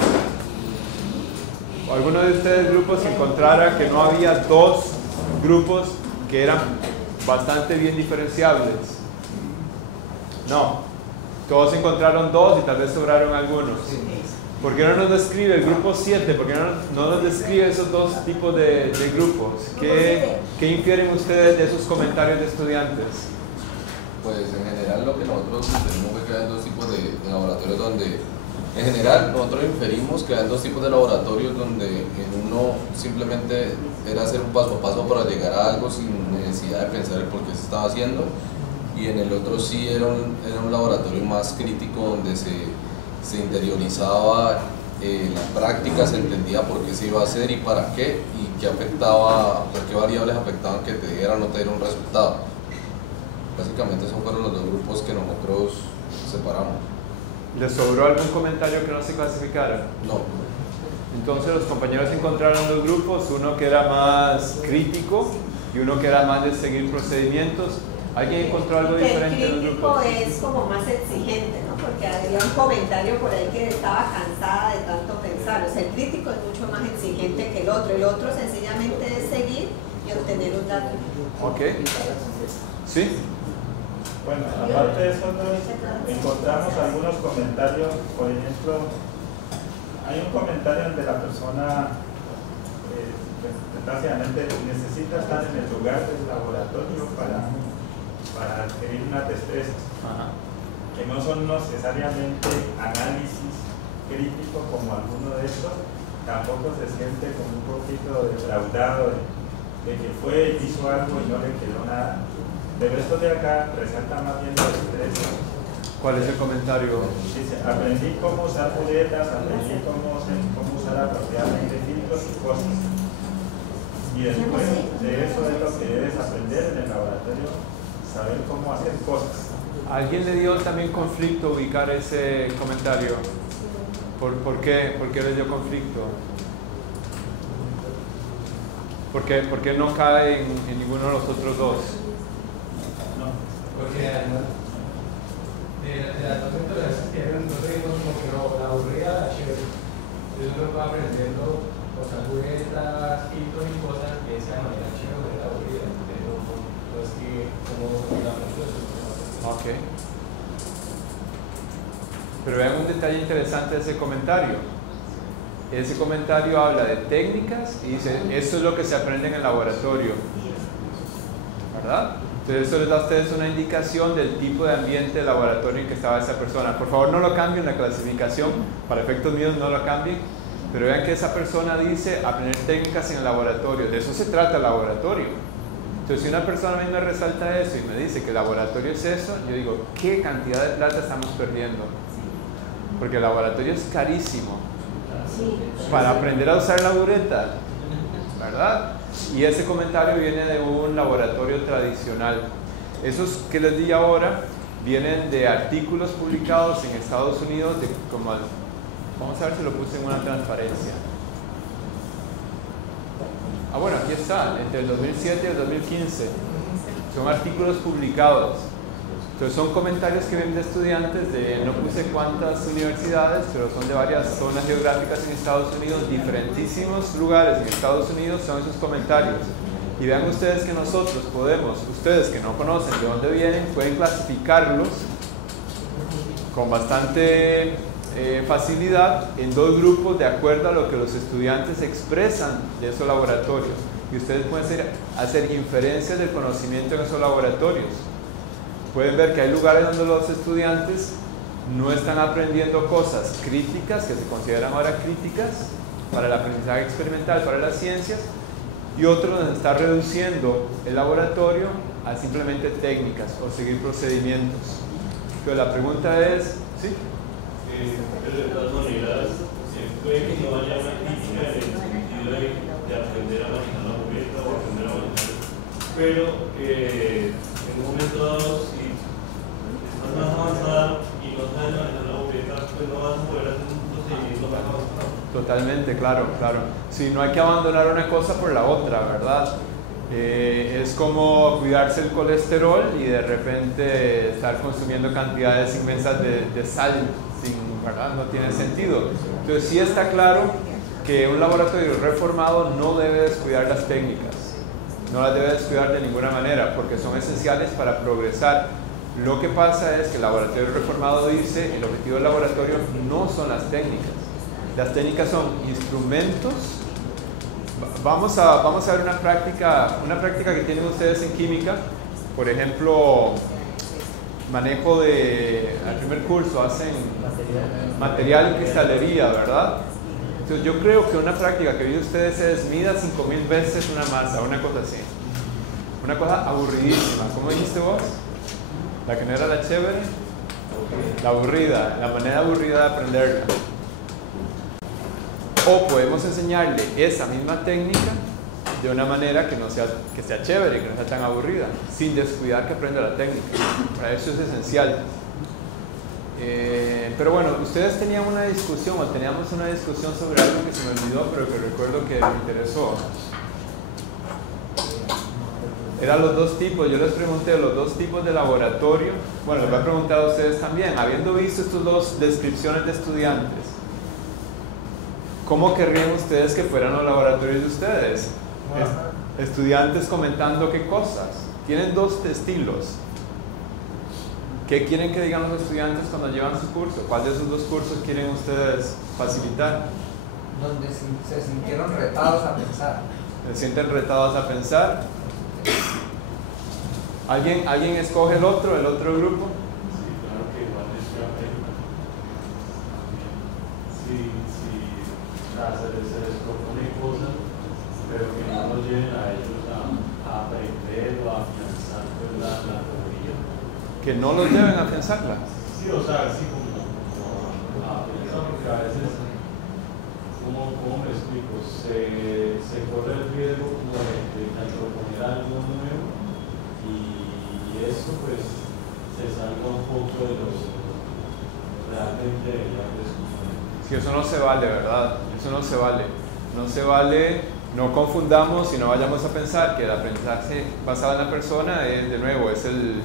¿O alguno de ustedes grupos encontrara que no había dos grupos que eran bastante bien diferenciables? No. Todos encontraron 2 y tal vez sobraron algunos. ¿Por qué no nos describe el grupo 7? ¿Por qué no nos describe esos 2 tipos de grupos? ¿Qué infieren ustedes de esos comentarios de estudiantes? Pues en general lo que nosotros tenemos que hay 2 tipos de laboratorios donde, en general nosotros inferimos que hay 2 tipos de laboratorios donde en uno simplemente era hacer un paso a paso para llegar a algo sin necesidad de pensar el por qué se estaba haciendo, y en el otro sí era un laboratorio más crítico donde se interiorizaba la práctica, se entendía por qué se iba a hacer y para qué, y qué afectaba, pues, qué variables afectaban que te diera o no te diera un resultado. Básicamente esos fueron los 2 grupos que nosotros separamos. ¿Les sobró algún comentario que no se clasificara? No. Entonces los compañeros encontraron 2 grupos, uno que era más crítico y uno que era más de seguir procedimientos. ¿Alguien encontró algo diferente en los grupos? El crítico es como más exigente, ¿no? Porque había un comentario por ahí que estaba cansada de tanto pensar. O sea, el crítico es mucho más exigente que el otro. El otro sencillamente es seguir y obtener un dato. Ok. ¿Sí? Bueno, aparte de eso, encontramos algunos comentarios. Por ejemplo, hay un comentario donde la persona básicamente necesita estar en el lugar del laboratorio para adquirir unas destrezas, que no son necesariamente análisis crítico como alguno de estos. Tampoco se siente como un poquito defraudado de que fue y hizo algo y no le quedó nada. Pero estos de acá resaltan más bien la destreza. ¿Cuál es el comentario? Dice, aprendí cómo usar muletas, aprendí cómo usar apropiadamente filtros y cosas. Y después de eso es lo que debes aprender en el laboratorio, saber cómo hacer cosas. ¿Alguien le dio también conflicto ubicar ese comentario? ¿Por qué? ¿Por qué le dio conflicto? ¿Por qué no cae en ninguno de los otros 2? Porque además de las 2 metodologías que nosotros vimos como que no, la aburrida, la chévere. Entonces uno va aprendiendo cosas buenas, filtros y cosas que es la manera chévere de la aburrida. Entonces no es que como la eso. Ok. Pero vean un detalle interesante de ese comentario. Ese comentario habla de técnicas y dice, eso es lo que se aprende en el laboratorio. ¿Verdad? Entonces eso les da a ustedes una indicación del tipo de ambiente de laboratorio en que estaba esa persona. Por favor no lo cambien la clasificación, para efectos míos no lo cambien, pero vean que esa persona dice aprender técnicas en el laboratorio, de eso se trata el laboratorio. Entonces si una persona a mí me resalta eso y me dice que el laboratorio es eso, yo digo, ¿qué cantidad de plata estamos perdiendo? Porque el laboratorio es carísimo para aprender a usar la bureta, ¿verdad? Y ese comentario viene de un laboratorio tradicional. Esos que les di ahora vienen de artículos publicados en Estados Unidos, vamos a ver si lo puse en una transparencia. Bueno, aquí está, entre el 2007 y el 2015. Son artículos publicados. Entonces son comentarios que vienen de estudiantes no puse cuántas universidades, pero son de varias zonas geográficas en Estados Unidos, diferentísimos lugares en Estados Unidos son esos comentarios. Y vean ustedes que nosotros podemos, ustedes que no conocen de dónde vienen, pueden clasificarlos con bastante facilidad en 2 grupos de acuerdo a lo que los estudiantes expresan de esos laboratorios. Y ustedes pueden hacer inferencias del conocimiento en esos laboratorios. Pueden ver que hay lugares donde los estudiantes no están aprendiendo cosas críticas, que se consideran ahora críticas, para el aprendizaje experimental, para las ciencias, y otros donde está reduciendo el laboratorio a simplemente técnicas o seguir procedimientos. Entonces la pregunta es, ¿sí? Pero de todas maneras, puede que no haya una crítica en el sentido de aprender a manejar la bureta o aprender a manejar, pero en un momento dado, si estás más avanzado y no sabes manejar la bureta, pues no vas a poder hacer un procedimiento más avanzado. Totalmente, claro. Sí, no hay que abandonar una cosa por la otra, ¿verdad? Es como cuidarse el colesterol y de repente estar consumiendo cantidades inmensas de sal, ¿verdad? No tiene sentido. Entonces sí está claro que un laboratorio reformado no debe descuidar las técnicas, no las debe descuidar de ninguna manera, porque son esenciales para progresar. Lo que pasa es que el laboratorio reformado dice, el objetivo del laboratorio no son las técnicas. Las técnicas son instrumentos. Vamos a ver una práctica que tienen ustedes en química. Por ejemplo, manejo al primer curso hacen material y cristalería, ¿verdad? Entonces yo creo que una práctica que vi ustedes es mida 5000 veces una masa, una cosa así. Una cosa aburridísima. ¿Cómo dijiste vos? La que no era la chévere. La aburrida, la manera aburrida de aprenderla. O podemos enseñarle esa misma técnica de una manera que sea chévere, que no sea tan aburrida, sin descuidar que aprenda la técnica. Para eso es esencial. Pero bueno, ustedes tenían una discusión, o teníamos una discusión sobre algo que se me olvidó, pero que recuerdo que me interesó. Eran los dos tipos, yo les pregunté los dos tipos de laboratorio. Bueno, les voy a preguntar a ustedes también, habiendo visto estas dos descripciones de estudiantes, ¿cómo querrían ustedes que fueran los laboratorios de ustedes? Estudiantes comentando qué cosas. Tienen dos estilos. ¿Qué quieren que digan los estudiantes cuando llevan su curso? ¿Cuál de esos dos cursos quieren ustedes facilitar? Donde se sintieron retados a pensar. ¿Se sienten retados a pensar? ¿Alguien escoge el otro grupo? Sí, claro que igual es que aprenda. Sí, se les propone cosas, pero que no los lleven a ellos a aprender o a afianzar pues, la teoría. Que no los lleven a pensarla. Sí, o sea, así como a pensar, porque a veces, ¿cómo me explico? Se corre el riesgo como de proponer algo nuevo y eso pues se salga un poco de los realmente de la discusión. Sí, eso no se vale, ¿verdad? Eso no se vale. No se vale, no confundamos y no vayamos a pensar que el aprendizaje basado en la persona es, de nuevo, es el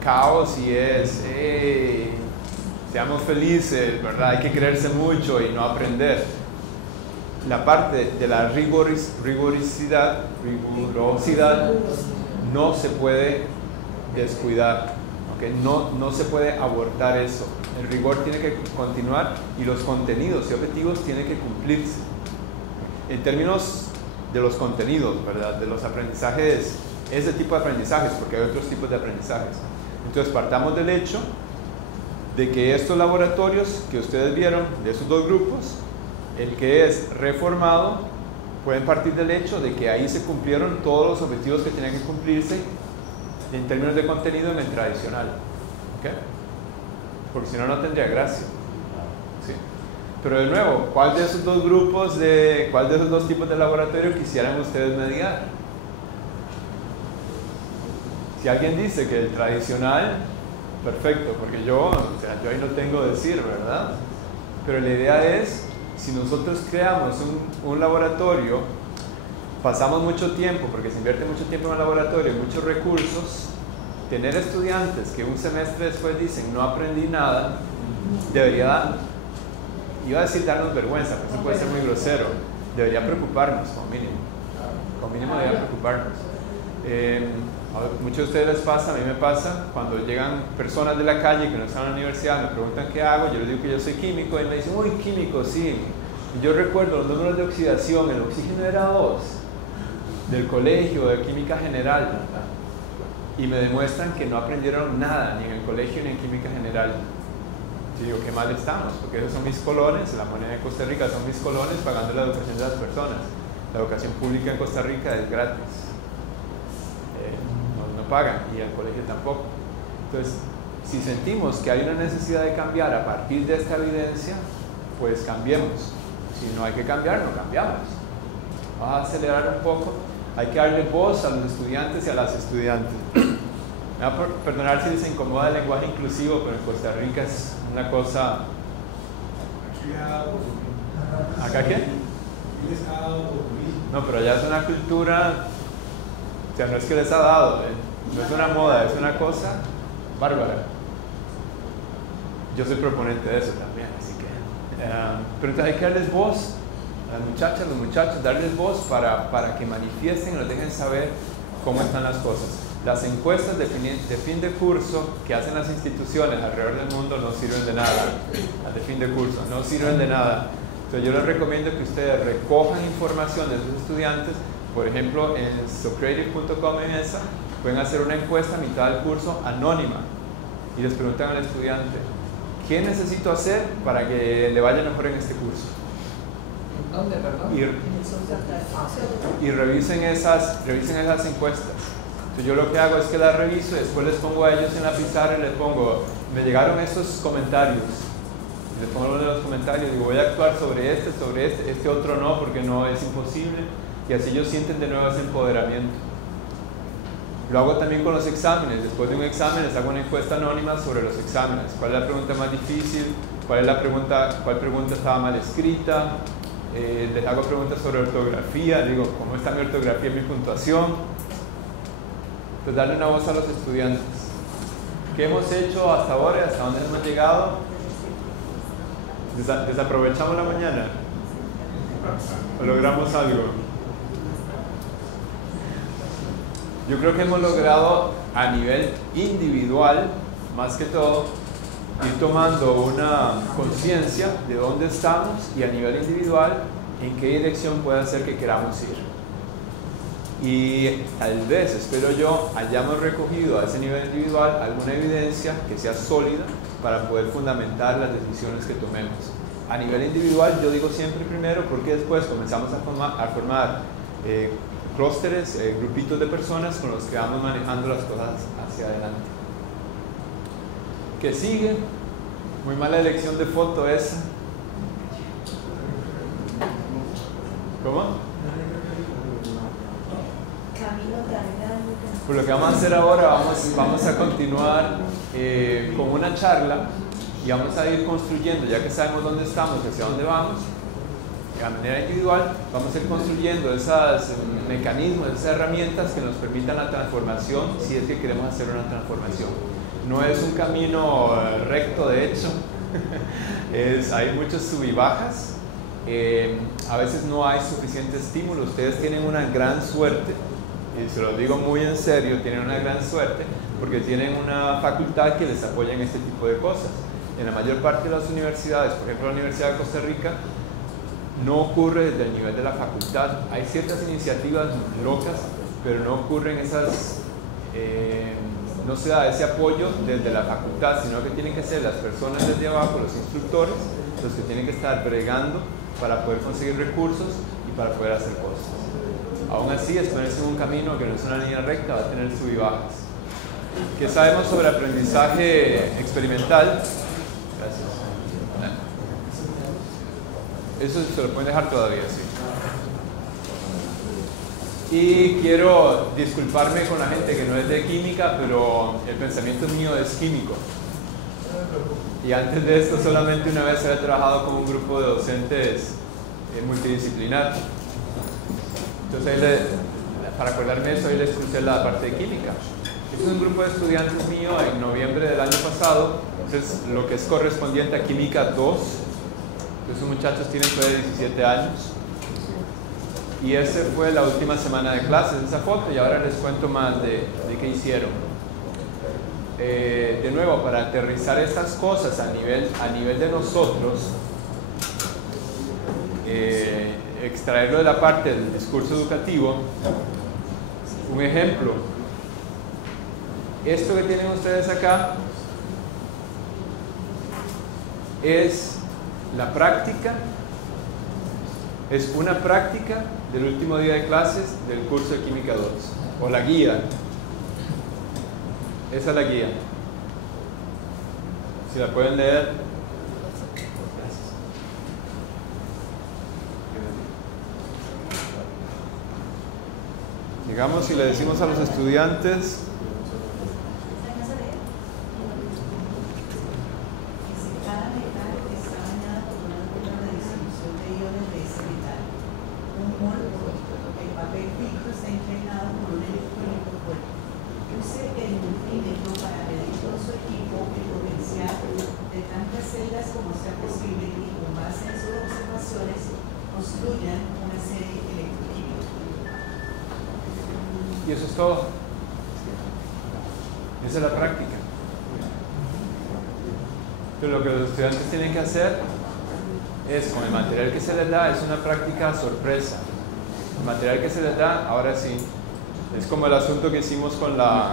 caos y es, seamos felices, ¿verdad? Hay que creerse mucho y no aprender. La parte de la rigurosidad no se puede descuidar, ¿okay? No se puede abortar eso. El rigor tiene que continuar y los contenidos y objetivos tienen que cumplirse. En términos de los contenidos, ¿verdad? De los aprendizajes, ese tipo de aprendizajes, porque hay otros tipos de aprendizajes. Entonces partamos del hecho de que estos laboratorios que ustedes vieron, de esos dos grupos, el que es reformado, pueden partir del hecho de que ahí se cumplieron todos los objetivos que tenían que cumplirse en términos de contenido en el tradicional. ¿Okay? Porque si no, no tendría gracia. ¿Sí? Pero de nuevo, ¿cuál de esos dos grupos, cuál de esos dos tipos de laboratorio quisieran ustedes mediar? Si alguien dice que el tradicional, perfecto, porque yo ahí no tengo que decir, ¿verdad? Pero la idea es, si nosotros creamos un laboratorio, pasamos mucho tiempo, porque se invierte mucho tiempo en el laboratorio, muchos recursos, tener estudiantes que un semestre después dicen no aprendí nada, debería, iba a decir darnos vergüenza, pero eso puede ser muy grosero, debería preocuparnos como mínimo debería preocuparnos. A muchos de ustedes les pasa, a mí me pasa, cuando llegan personas de la calle que no están en la universidad, me preguntan qué hago, yo les digo que yo soy químico, y me dicen, uy, químico, sí. Y yo recuerdo los números de oxidación, el oxígeno era 2, del colegio, de química general, y me demuestran que no aprendieron nada, ni en el colegio ni en química general. Y digo, qué mal estamos, porque esos son mis colones, la moneda de Costa Rica son mis colones pagando la educación de las personas. La educación pública en Costa Rica es gratis. No pagan y el colegio tampoco. Entonces, si sentimos que hay una necesidad de cambiar a partir de esta evidencia, pues cambiemos. Si no hay que cambiar, no cambiamos. Vamos a acelerar un poco. Hay que darle voz a los estudiantes y a las estudiantes. Me va a perdonar si les incomoda el lenguaje inclusivo, pero en Costa Rica es una cosa... ¿Acá qué? No, pero allá es una cultura... O sea, no es que les ha dado, no es una moda, es una cosa bárbara. Yo soy proponente de eso también, así que... pero entonces hay que darles voz a las muchachas, los muchachos, darles voz para que manifiesten y nos dejen saber cómo están las cosas. Las encuestas de fin de curso que hacen las instituciones alrededor del mundo no sirven de nada. Las de fin de curso no sirven de nada. Entonces yo les recomiendo que ustedes recojan información de sus estudiantes. Por ejemplo, en socrative.com, en esa pueden hacer una encuesta a mitad del curso anónima y les preguntan al estudiante: ¿qué necesito hacer para que le vaya mejor en este curso? ¿Dónde, perdón? Y revisen esas encuestas. Entonces yo lo que hago es que las reviso y después les pongo a ellos en la pizarra y les pongo: me llegaron estos comentarios. Y les pongo uno de los comentarios y digo: voy a actuar sobre este otro no, porque no es imposible. Y así ellos sienten de nuevo ese empoderamiento. Lo hago también con los exámenes. Después de un examen les hago una encuesta anónima sobre los exámenes. ¿Cuál es la pregunta más difícil? ¿Cuál pregunta estaba mal escrita? Les hago preguntas sobre ortografía. Digo: ¿cómo está mi ortografía y mi puntuación? Entonces, darle una voz a los estudiantes. ¿Qué hemos hecho hasta ahora? ¿Hasta dónde hemos llegado? ¿Desaprovechamos la mañana? ¿O logramos algo? Yo creo que hemos logrado a nivel individual, más que todo, ir tomando una conciencia de dónde estamos y a nivel individual en qué dirección puede ser que queramos ir. Y tal vez, espero yo, hayamos recogido a ese nivel individual alguna evidencia que sea sólida para poder fundamentar las decisiones que tomemos. A nivel individual, yo digo siempre primero, porque después comenzamos a formar clústeres, grupitos de personas con los que vamos manejando las cosas hacia adelante. ¿Qué sigue? Muy mala elección de foto esa. ¿Cómo? Pues lo que vamos a hacer ahora, vamos a continuar con una charla y vamos a ir construyendo, ya que sabemos dónde estamos y hacia dónde vamos. De manera individual vamos a ir construyendo esos mecanismos, esas herramientas que nos permitan la transformación, si es que queremos hacer una transformación. No es un camino recto, de hecho. Hay muchos sub y bajas. A veces no hay suficiente estímulo. Ustedes tienen una gran suerte, y se lo digo muy en serio, tienen una gran suerte porque tienen una facultad que les apoya en este tipo de cosas. En la mayor parte de las universidades, por ejemplo la Universidad de Costa Rica, no ocurre desde el nivel de la facultad. Hay ciertas iniciativas locas, pero no ocurren no se da ese apoyo desde la facultad, sino que tienen que ser las personas desde abajo, los instructores, los que tienen que estar bregando para poder conseguir recursos y para poder hacer cosas. Aún así, es ponerse en un camino que no es una línea recta, va a tener sub y bajas. ¿Qué sabemos sobre aprendizaje experimental? Gracias. Eso se lo pueden dejar todavía, sí. Y quiero disculparme con la gente que no es de química, pero el pensamiento mío es químico. Y antes de esto, solamente una vez había trabajado con un grupo de docentes multidisciplinar. Entonces, para acordarme de eso, ahí les escuché la parte de química. Este es un grupo de estudiantes mío en noviembre del año pasado, entonces lo que es correspondiente a Química 2. Esos muchachos tienen todavía 17 años. Y esa fue la última semana de clases, esa foto, y ahora les cuento más de qué hicieron. De nuevo, para aterrizar estas cosas a nivel de nosotros, extraerlo de la parte del discurso educativo. Un ejemplo: esto que tienen ustedes acá es la práctica, es una práctica del último día de clases del curso de Química 2, o la guía. Esa es la guía. Si la pueden leer. Digamos, si le decimos a los estudiantes: Y eso es todo. Esa es la práctica. Pero lo que los estudiantes tienen que hacer es, con el material que se les da, es una práctica sorpresa. El material que se les da, ahora sí, es como el asunto que hicimos con la...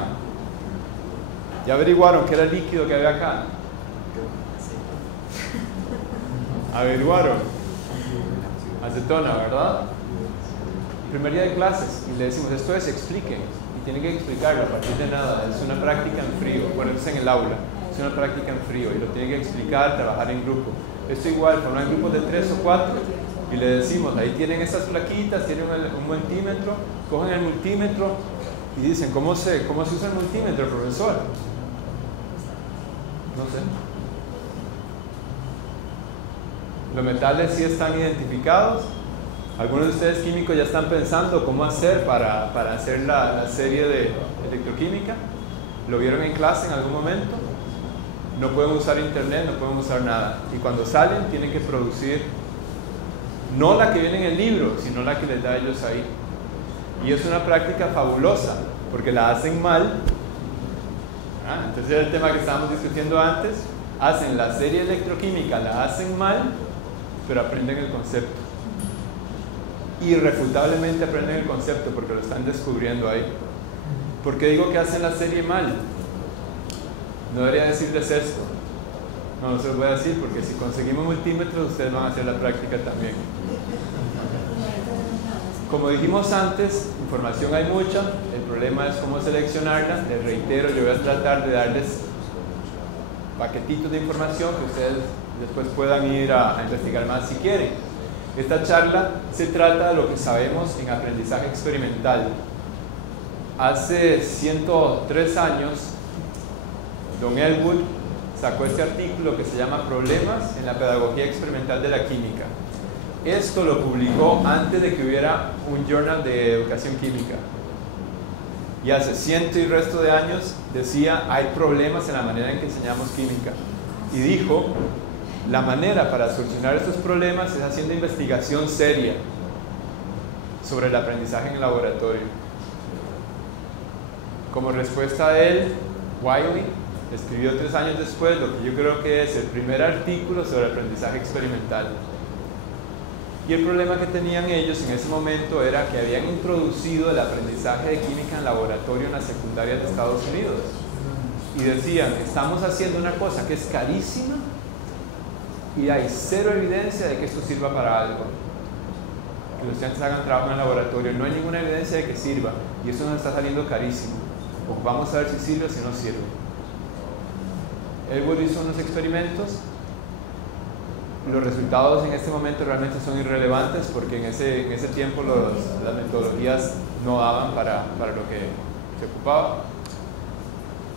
¿Ya averiguaron qué era el líquido que había acá? ¿Averiguaron? Acetona, ¿verdad? Primer día de clases, y le decimos, esto es, expliquen. Y tienen que explicarlo a partir de nada. Es una práctica en frío. Bueno, esto es en el aula. Es una práctica en frío y lo tienen que explicar, trabajar en grupo. Esto igual, formar grupos de 3 o 4 y le decimos, ahí tienen estas plaquitas, tienen un multímetro, cogen el multímetro y dicen, ¿cómo se usa el multímetro, profesor? No sé. Los metales sí están identificados. Algunos de ustedes químicos ya están pensando cómo hacer para hacer la serie de electroquímica. ¿Lo vieron en clase en algún momento? No pueden usar internet, no pueden usar nada. Y cuando salen tienen que producir no la que viene en el libro, sino la que les da a ellos ahí. Y es una práctica fabulosa, porque la hacen mal. Entonces era el tema que estábamos discutiendo antes. Hacen la serie electroquímica, la hacen mal, pero aprenden el concepto. Irrefutablemente aprenden el concepto porque lo están descubriendo ahí. ¿Por qué digo que hacen la serie mal? No debería decirles esto. No se los voy a decir porque si conseguimos multímetros ustedes van a hacer la práctica también. Como dijimos antes, información hay mucha, el problema es cómo seleccionarla. Les reitero, yo voy a tratar de darles paquetitos de información que ustedes después puedan ir a investigar más si quieren. Esta charla se trata de lo que sabemos en aprendizaje experimental. Hace 103 años, Don Elwood sacó este artículo que se llama Problemas en la pedagogía experimental de la química. Esto lo publicó antes de que hubiera un journal de educación química. Y hace ciento y resto de años decía, hay problemas en la manera en que enseñamos química. Y dijo, la manera para solucionar estos problemas es haciendo investigación seria sobre el aprendizaje en el laboratorio. Como respuesta a él, Wiley escribió 3 años después lo que yo creo que es el primer artículo sobre aprendizaje experimental. Y el problema que tenían ellos en ese momento era que habían introducido el aprendizaje de química en laboratorio en las secundarias de Estados Unidos. Y decían, estamos haciendo una cosa que es carísima y hay cero evidencia de que esto sirva para algo. Que los estudiantes hagan trabajo en el laboratorio, no hay ninguna evidencia de que sirva y eso nos está saliendo carísimo. Pues vamos a ver si sirve o si no sirve. Elwood hizo unos experimentos. Los resultados en este momento realmente son irrelevantes porque en ese tiempo las metodologías no daban para lo que se ocupaba.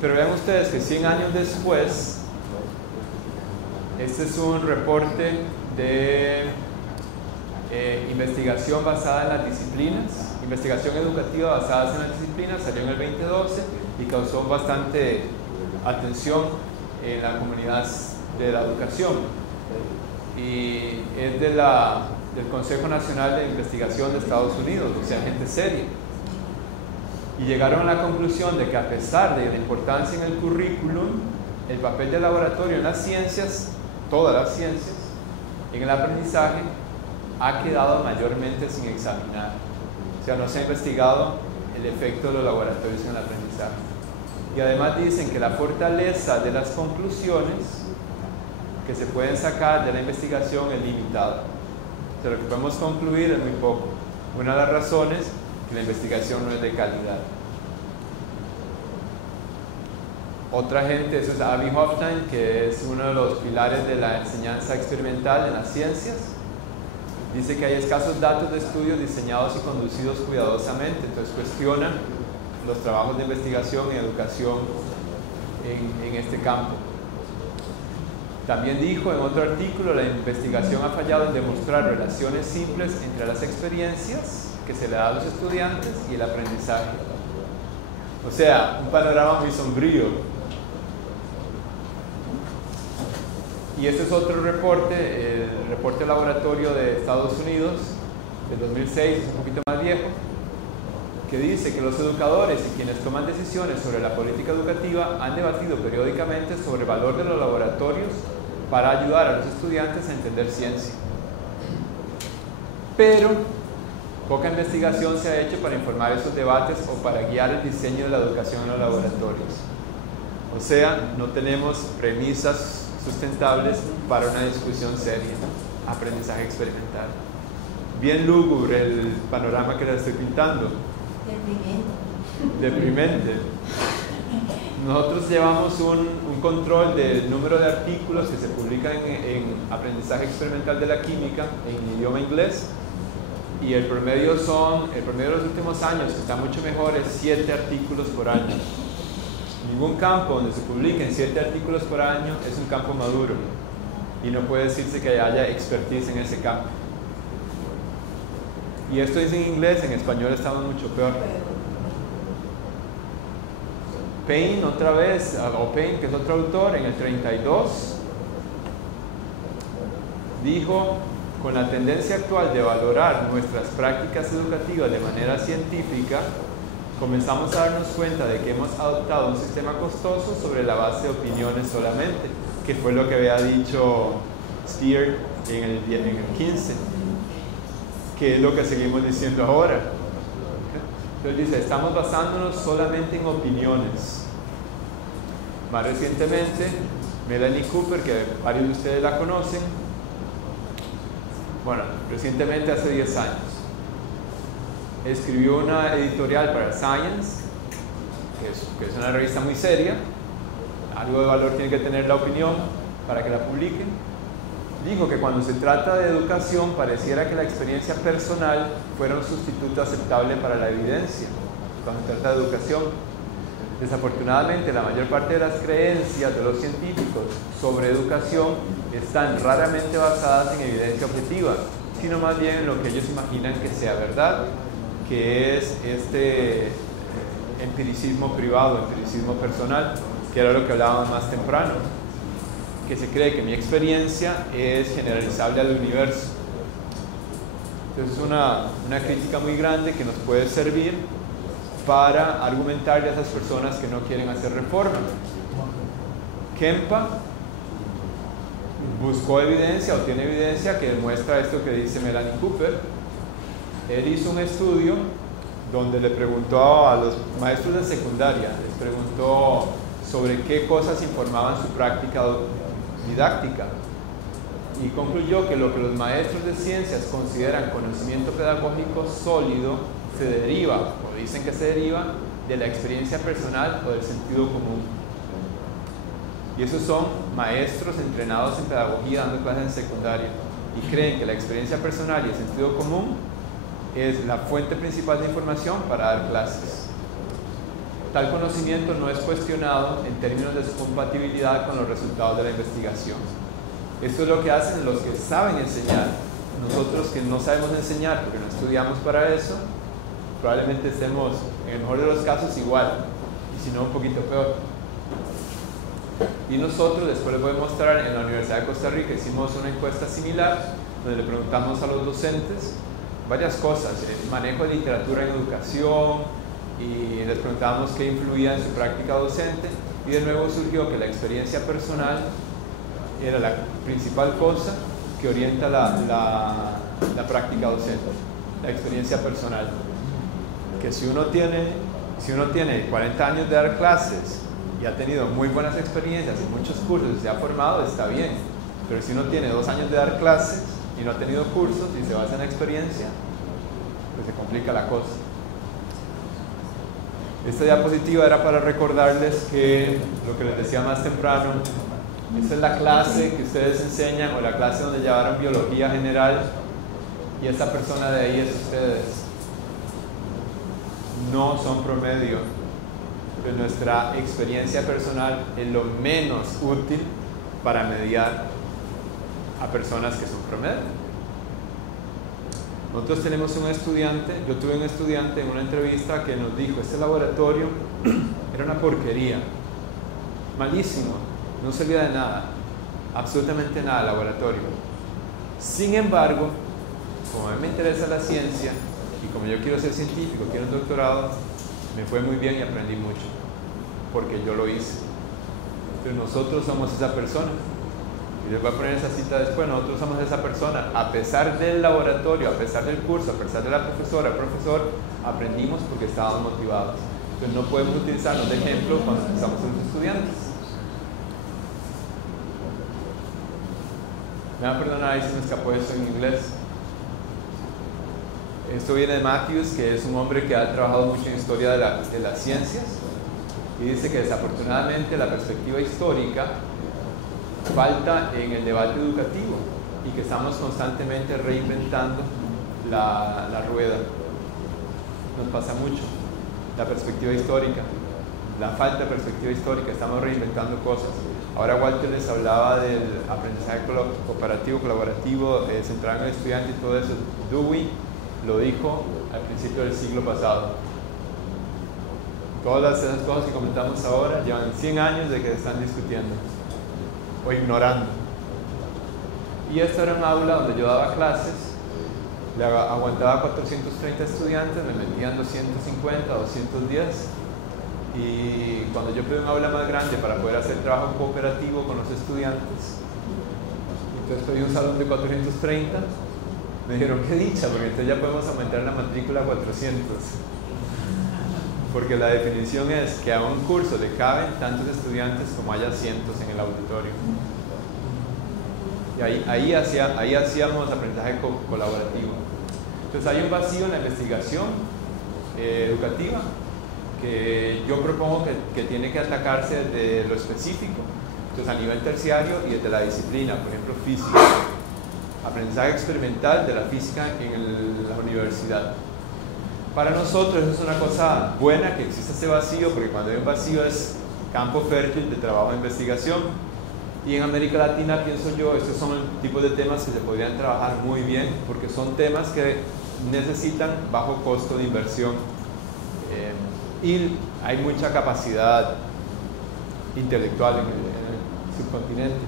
Pero vean ustedes que 100 años después, este es un reporte de investigación basada en las disciplinas, investigación educativa basada en las disciplinas, salió en el 2012 y causó bastante atención en la comunidad de la educación. Y es del Consejo Nacional de Investigación de Estados Unidos, o sea, gente seria. Y llegaron a la conclusión de que a pesar de la importancia en el currículum, el papel del laboratorio en las ciencias, todas las ciencias, en el aprendizaje, ha quedado mayormente sin examinar. O sea, no se ha investigado el efecto de los laboratorios en el aprendizaje. Y además dicen que la fortaleza de las conclusiones que se pueden sacar de la investigación es limitada. O sea, lo que podemos concluir es muy poco. Una de las razones es que la investigación no es de calidad. Otra gente, eso es Avi Hofstein, que es uno de los pilares de la enseñanza experimental en las ciencias. Dice que hay escasos datos de estudios diseñados y conducidos cuidadosamente, entonces cuestiona los trabajos de investigación y educación en este campo. También dijo en otro artículo, la investigación ha fallado en demostrar relaciones simples entre las experiencias que se le da a los estudiantes y el aprendizaje. O sea, un panorama muy sombrío. Y este es otro reporte, el reporte laboratorio de Estados Unidos, del 2006, es un poquito más viejo, que dice que los educadores y quienes toman decisiones sobre la política educativa han debatido periódicamente sobre el valor de los laboratorios para ayudar a los estudiantes a entender ciencia. Pero poca investigación se ha hecho para informar esos debates o para guiar el diseño de la educación en los laboratorios. O sea, no tenemos premisas sustentables para una discusión seria, aprendizaje experimental. Bien lúgubre el panorama que les estoy pintando. Deprimente. Nosotros llevamos un control del número de artículos que se publican en aprendizaje experimental de la química en idioma inglés, y el promedio de los últimos años, que está mucho mejor, es 7 artículos por año. Ningún campo donde se publiquen 7 artículos por año es un campo maduro, y no puede decirse que haya expertise en ese campo. Y esto es en inglés, en español estamos mucho peor. Payne, otra vez, o Payne, que es otro autor, en el 32, dijo: con la tendencia actual de valorar nuestras prácticas educativas de manera científica, comenzamos a darnos cuenta de que hemos adoptado un sistema costoso sobre la base de opiniones solamente, que fue lo que había dicho Speer en el 15, que es lo que seguimos diciendo ahora. Entonces dice, estamos basándonos solamente en opiniones. Más recientemente, Melanie Cooper, que varios de ustedes la conocen, bueno, recientemente hace 10 años, escribió una editorial para Science, que es una revista muy seria, algo de valor tiene que tener la opinión para que la publiquen. Dijo que cuando se trata de educación pareciera que la experiencia personal fuera un sustituto aceptable para la evidencia cuando se trata de educación. Desafortunadamente, la mayor parte de las creencias de los científicos sobre educación están raramente basadas en evidencia objetiva, sino más bien en lo que ellos imaginan que sea verdad, que es este empiricismo privado, empiricismo personal, que era lo que hablábamos más temprano, que se cree que mi experiencia es generalizable al universo. Entonces es una crítica muy grande que nos puede servir para argumentarle a esas personas que no quieren hacer reforma. Kempa buscó evidencia o tiene evidencia que demuestra esto que dice Melanie Cooper. Él hizo un estudio donde le preguntó a los maestros de secundaria, les preguntó sobre qué cosas informaban su práctica didáctica, y concluyó que lo que los maestros de ciencias consideran conocimiento pedagógico sólido se deriva, o dicen que se deriva, de la experiencia personal o del sentido común. Y esos son maestros entrenados en pedagogía dando clases en secundaria, y creen que la experiencia personal y el sentido común es la fuente principal de información para dar clases. Tal conocimiento no es cuestionado en términos de su compatibilidad con los resultados de la investigación. Esto es lo que hacen los que saben enseñar. Nosotros que no sabemos enseñar porque no estudiamos para eso, probablemente estemos, en el mejor de los casos, igual, y si no, un poquito peor. Y nosotros, después les voy a mostrar, en la Universidad de Costa Rica hicimos una encuesta similar, donde le preguntamos a los docentes varias cosas, el manejo de literatura en educación, y les preguntábamos qué influía en su práctica docente, y de nuevo surgió que la experiencia personal era la principal cosa que orienta la práctica docente, la experiencia personal. Que si uno tiene 40 años de dar clases y ha tenido muy buenas experiencias en muchos cursos y se ha formado, está bien, pero si uno tiene 2 años de dar clases y no ha tenido cursos y se basa en la experiencia, pues se complica la cosa. Esta diapositiva era para recordarles que lo que les decía más temprano, esta es la clase que ustedes enseñan o la clase donde llevaron biología general, y esta persona de ahí es ustedes. No son promedio, pero nuestra experiencia personal es lo menos útil para mediar a personas que son promedio. Nosotros tenemos un estudiante, yo tuve un estudiante en una entrevista que nos dijo, este laboratorio era una porquería, malísimo, no servía de nada, absolutamente nada el laboratorio. Sin embargo, como a mí me interesa la ciencia, y como yo quiero ser científico, quiero un doctorado, me fue muy bien y aprendí mucho, porque yo lo hice. Pero nosotros somos esa persona. Y les voy a poner esa cita después. Nosotros somos esa persona. A pesar del laboratorio, a pesar del curso, a pesar de la profesora, profesor, aprendimos porque estábamos motivados. Entonces no podemos utilizarnos de ejemplo cuando estamos con los estudiantes. Me van a perdonar ahí si me escapó esto en inglés. Esto viene de Matthews, que es un hombre que ha trabajado mucho en historia de las ciencias, y dice que desafortunadamente la perspectiva histórica falta en el debate educativo y que estamos constantemente reinventando la rueda. Nos pasa mucho la perspectiva histórica, la falta de perspectiva histórica, estamos reinventando cosas. Ahora Walter les hablaba del aprendizaje cooperativo, colaborativo, centrado en el estudiante y todo eso. Dewey lo dijo al principio del siglo pasado. Todas esas cosas que comentamos ahora llevan 100 años de que se están discutiendo o ignorando. Y esta era un aula donde yo daba clases, le aguantaba 430 estudiantes, me metían 250, 210. Y cuando yo pedí un aula más grande para poder hacer trabajo cooperativo con los estudiantes, entonces pedí un salón de 430, me dijeron qué dicha, porque entonces ya podemos aumentar la matrícula a 400. Porque la definición es que a un curso le caben tantos estudiantes como haya cientos en el auditorio. Y ahí hacíamos aprendizaje colaborativo. Entonces hay un vacío en la investigación educativa que yo propongo que tiene que atacarse desde lo específico. Entonces a nivel terciario y desde la disciplina, por ejemplo física. Aprendizaje experimental de la física en la universidad. Para nosotros eso es una cosa buena que existe ese vacío, porque cuando hay un vacío es campo fértil de trabajo de investigación. Y en América Latina, pienso yo, estos son el tipo de temas que se podrían trabajar muy bien, porque son temas que necesitan bajo costo de inversión. Y hay mucha capacidad intelectual en el subcontinente.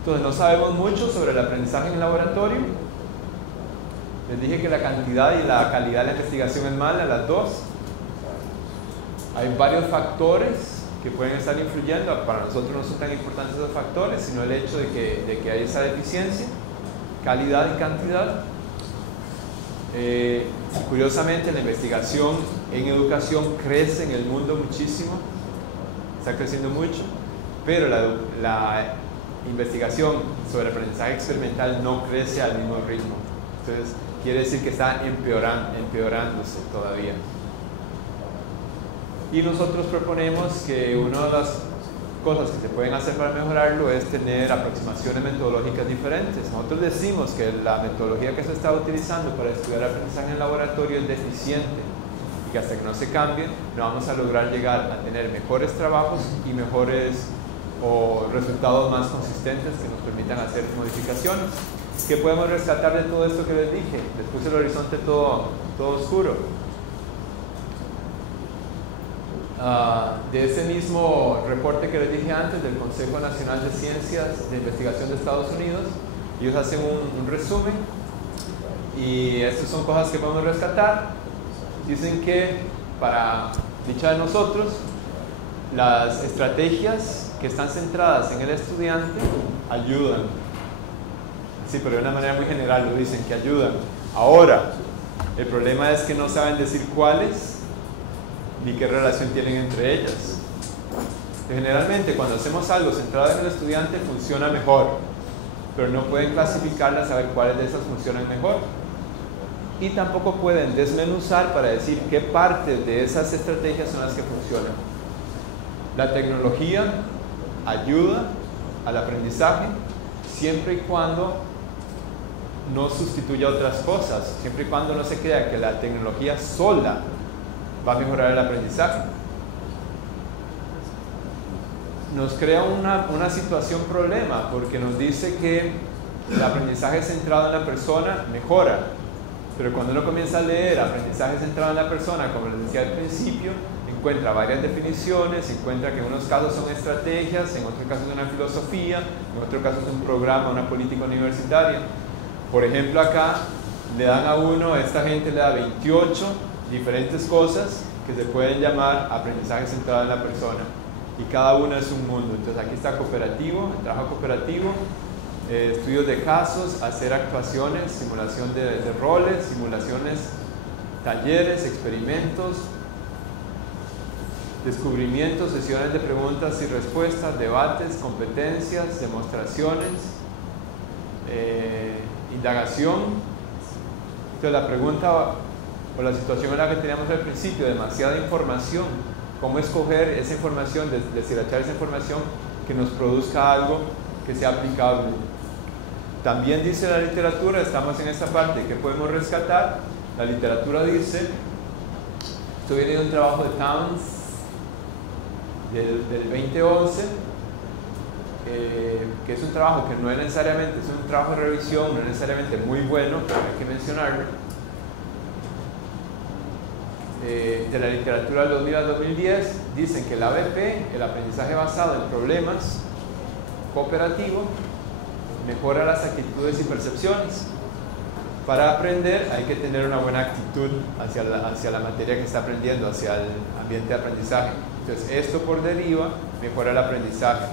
Entonces no sabemos mucho sobre el aprendizaje en el laboratorio. Les dije que la cantidad y la calidad de la investigación es mala, las dos. Hay varios factores que pueden estar influyendo. Para nosotros no son tan importantes esos factores, sino el hecho de que hay esa deficiencia, calidad y cantidad. Curiosamente, la investigación en educación crece en el mundo muchísimo, está creciendo mucho, pero la investigación sobre aprendizaje experimental no crece al mismo ritmo. Entonces, quiere decir que está empeorándose todavía. Y nosotros proponemos que una de las cosas que se pueden hacer para mejorarlo es tener aproximaciones metodológicas diferentes. Nosotros decimos que la metodología que se está utilizando para estudiar aprendizaje en el laboratorio es deficiente y que hasta que no se cambie no vamos a lograr llegar a tener mejores trabajos y mejores o resultados más consistentes que nos permitan hacer modificaciones. ¿Qué podemos rescatar de todo esto que les dije? Les puse el horizonte todo oscuro. De ese mismo reporte que les dije antes del Consejo Nacional de Ciencias de Investigación de Estados Unidos, ellos hacen un resumen y estas son cosas que podemos rescatar. Dicen que, para dicha de nosotros, las estrategias que están centradas en el estudiante ayudan. Sí, pero de una manera muy general lo dicen, que ayudan. Ahora, el problema es que no saben decir cuáles ni qué relación tienen entre ellas. Generalmente cuando hacemos algo centrado en el estudiante funciona mejor, pero no pueden clasificarlas, saber cuáles de esas funcionan mejor. Y tampoco pueden desmenuzar para decir qué partes de esas estrategias son las que funcionan. La tecnología ayuda al aprendizaje siempre y cuando no sustituya otras cosas, siempre y cuando no se crea que la tecnología sola va a mejorar el aprendizaje. Nos crea una situación problema, porque nos dice que el aprendizaje centrado en la persona mejora, pero cuando uno comienza a leer aprendizaje centrado en la persona, como les decía al principio, encuentra varias definiciones, encuentra que en unos casos son estrategias, en otros casos es una filosofía, en otros casos es un programa, una política universitaria. Por ejemplo, acá le dan a uno, esta gente le da 28 diferentes cosas que se pueden llamar aprendizaje centrado en la persona, y cada una es un mundo. Entonces aquí está cooperativo, el trabajo cooperativo, estudios de casos, hacer actuaciones, simulación de roles, simulaciones, talleres, experimentos, descubrimientos, sesiones de preguntas y respuestas, debates, competencias, demostraciones, indagación. Entonces la pregunta o la situación era que teníamos al principio, demasiada información. ¿Cómo escoger esa información, deshilachar esa información que nos produzca algo que sea aplicable? También dice la literatura, estamos en esta parte, ¿qué podemos rescatar? La literatura dice, esto viene de un trabajo de Towns del 2011, que es un trabajo que no es necesariamente, es un trabajo de revisión, no es necesariamente muy bueno, pero hay que mencionarlo. De la literatura del 2000 al 2010, dicen que el ABP, el aprendizaje basado en problemas cooperativo, mejora las actitudes y percepciones. Para aprender hay que tener una buena actitud hacia la materia que está aprendiendo, hacia el ambiente de aprendizaje. Entonces esto por deriva mejora el aprendizaje.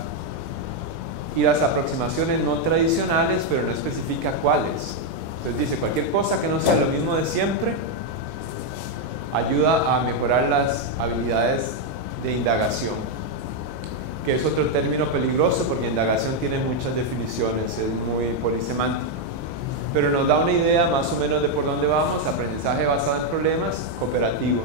Y las aproximaciones no tradicionales, pero no especifica cuáles. Entonces dice, cualquier cosa que no sea lo mismo de siempre ayuda a mejorar las habilidades de indagación, que es otro término peligroso porque indagación tiene muchas definiciones, es muy polisemántico, pero nos da una idea más o menos de por dónde vamos. Aprendizaje basado en problemas, cooperativo.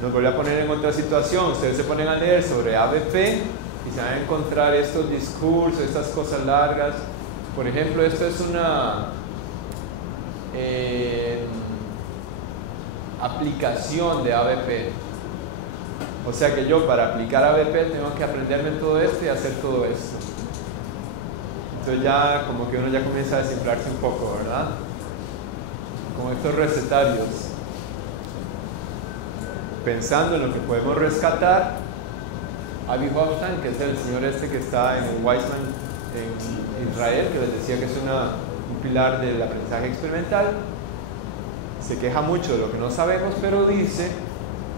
Nos voy a poner en otra situación, ustedes se ponen a leer sobre ABP y se van a encontrar estos discursos, estas cosas largas. Por ejemplo, esto es una aplicación de ABP. O sea que yo para aplicar ABP tengo que aprenderme todo esto y hacer todo esto. Entonces ya como que uno ya comienza a desinflarse un poco, ¿verdad? Como estos recetarios. Pensando en lo que podemos rescatar, Avi Hoffman, que es el señor este que está en el Weizmann en Israel, que les decía que es un pilar del aprendizaje experimental, se queja mucho de lo que no sabemos, pero dice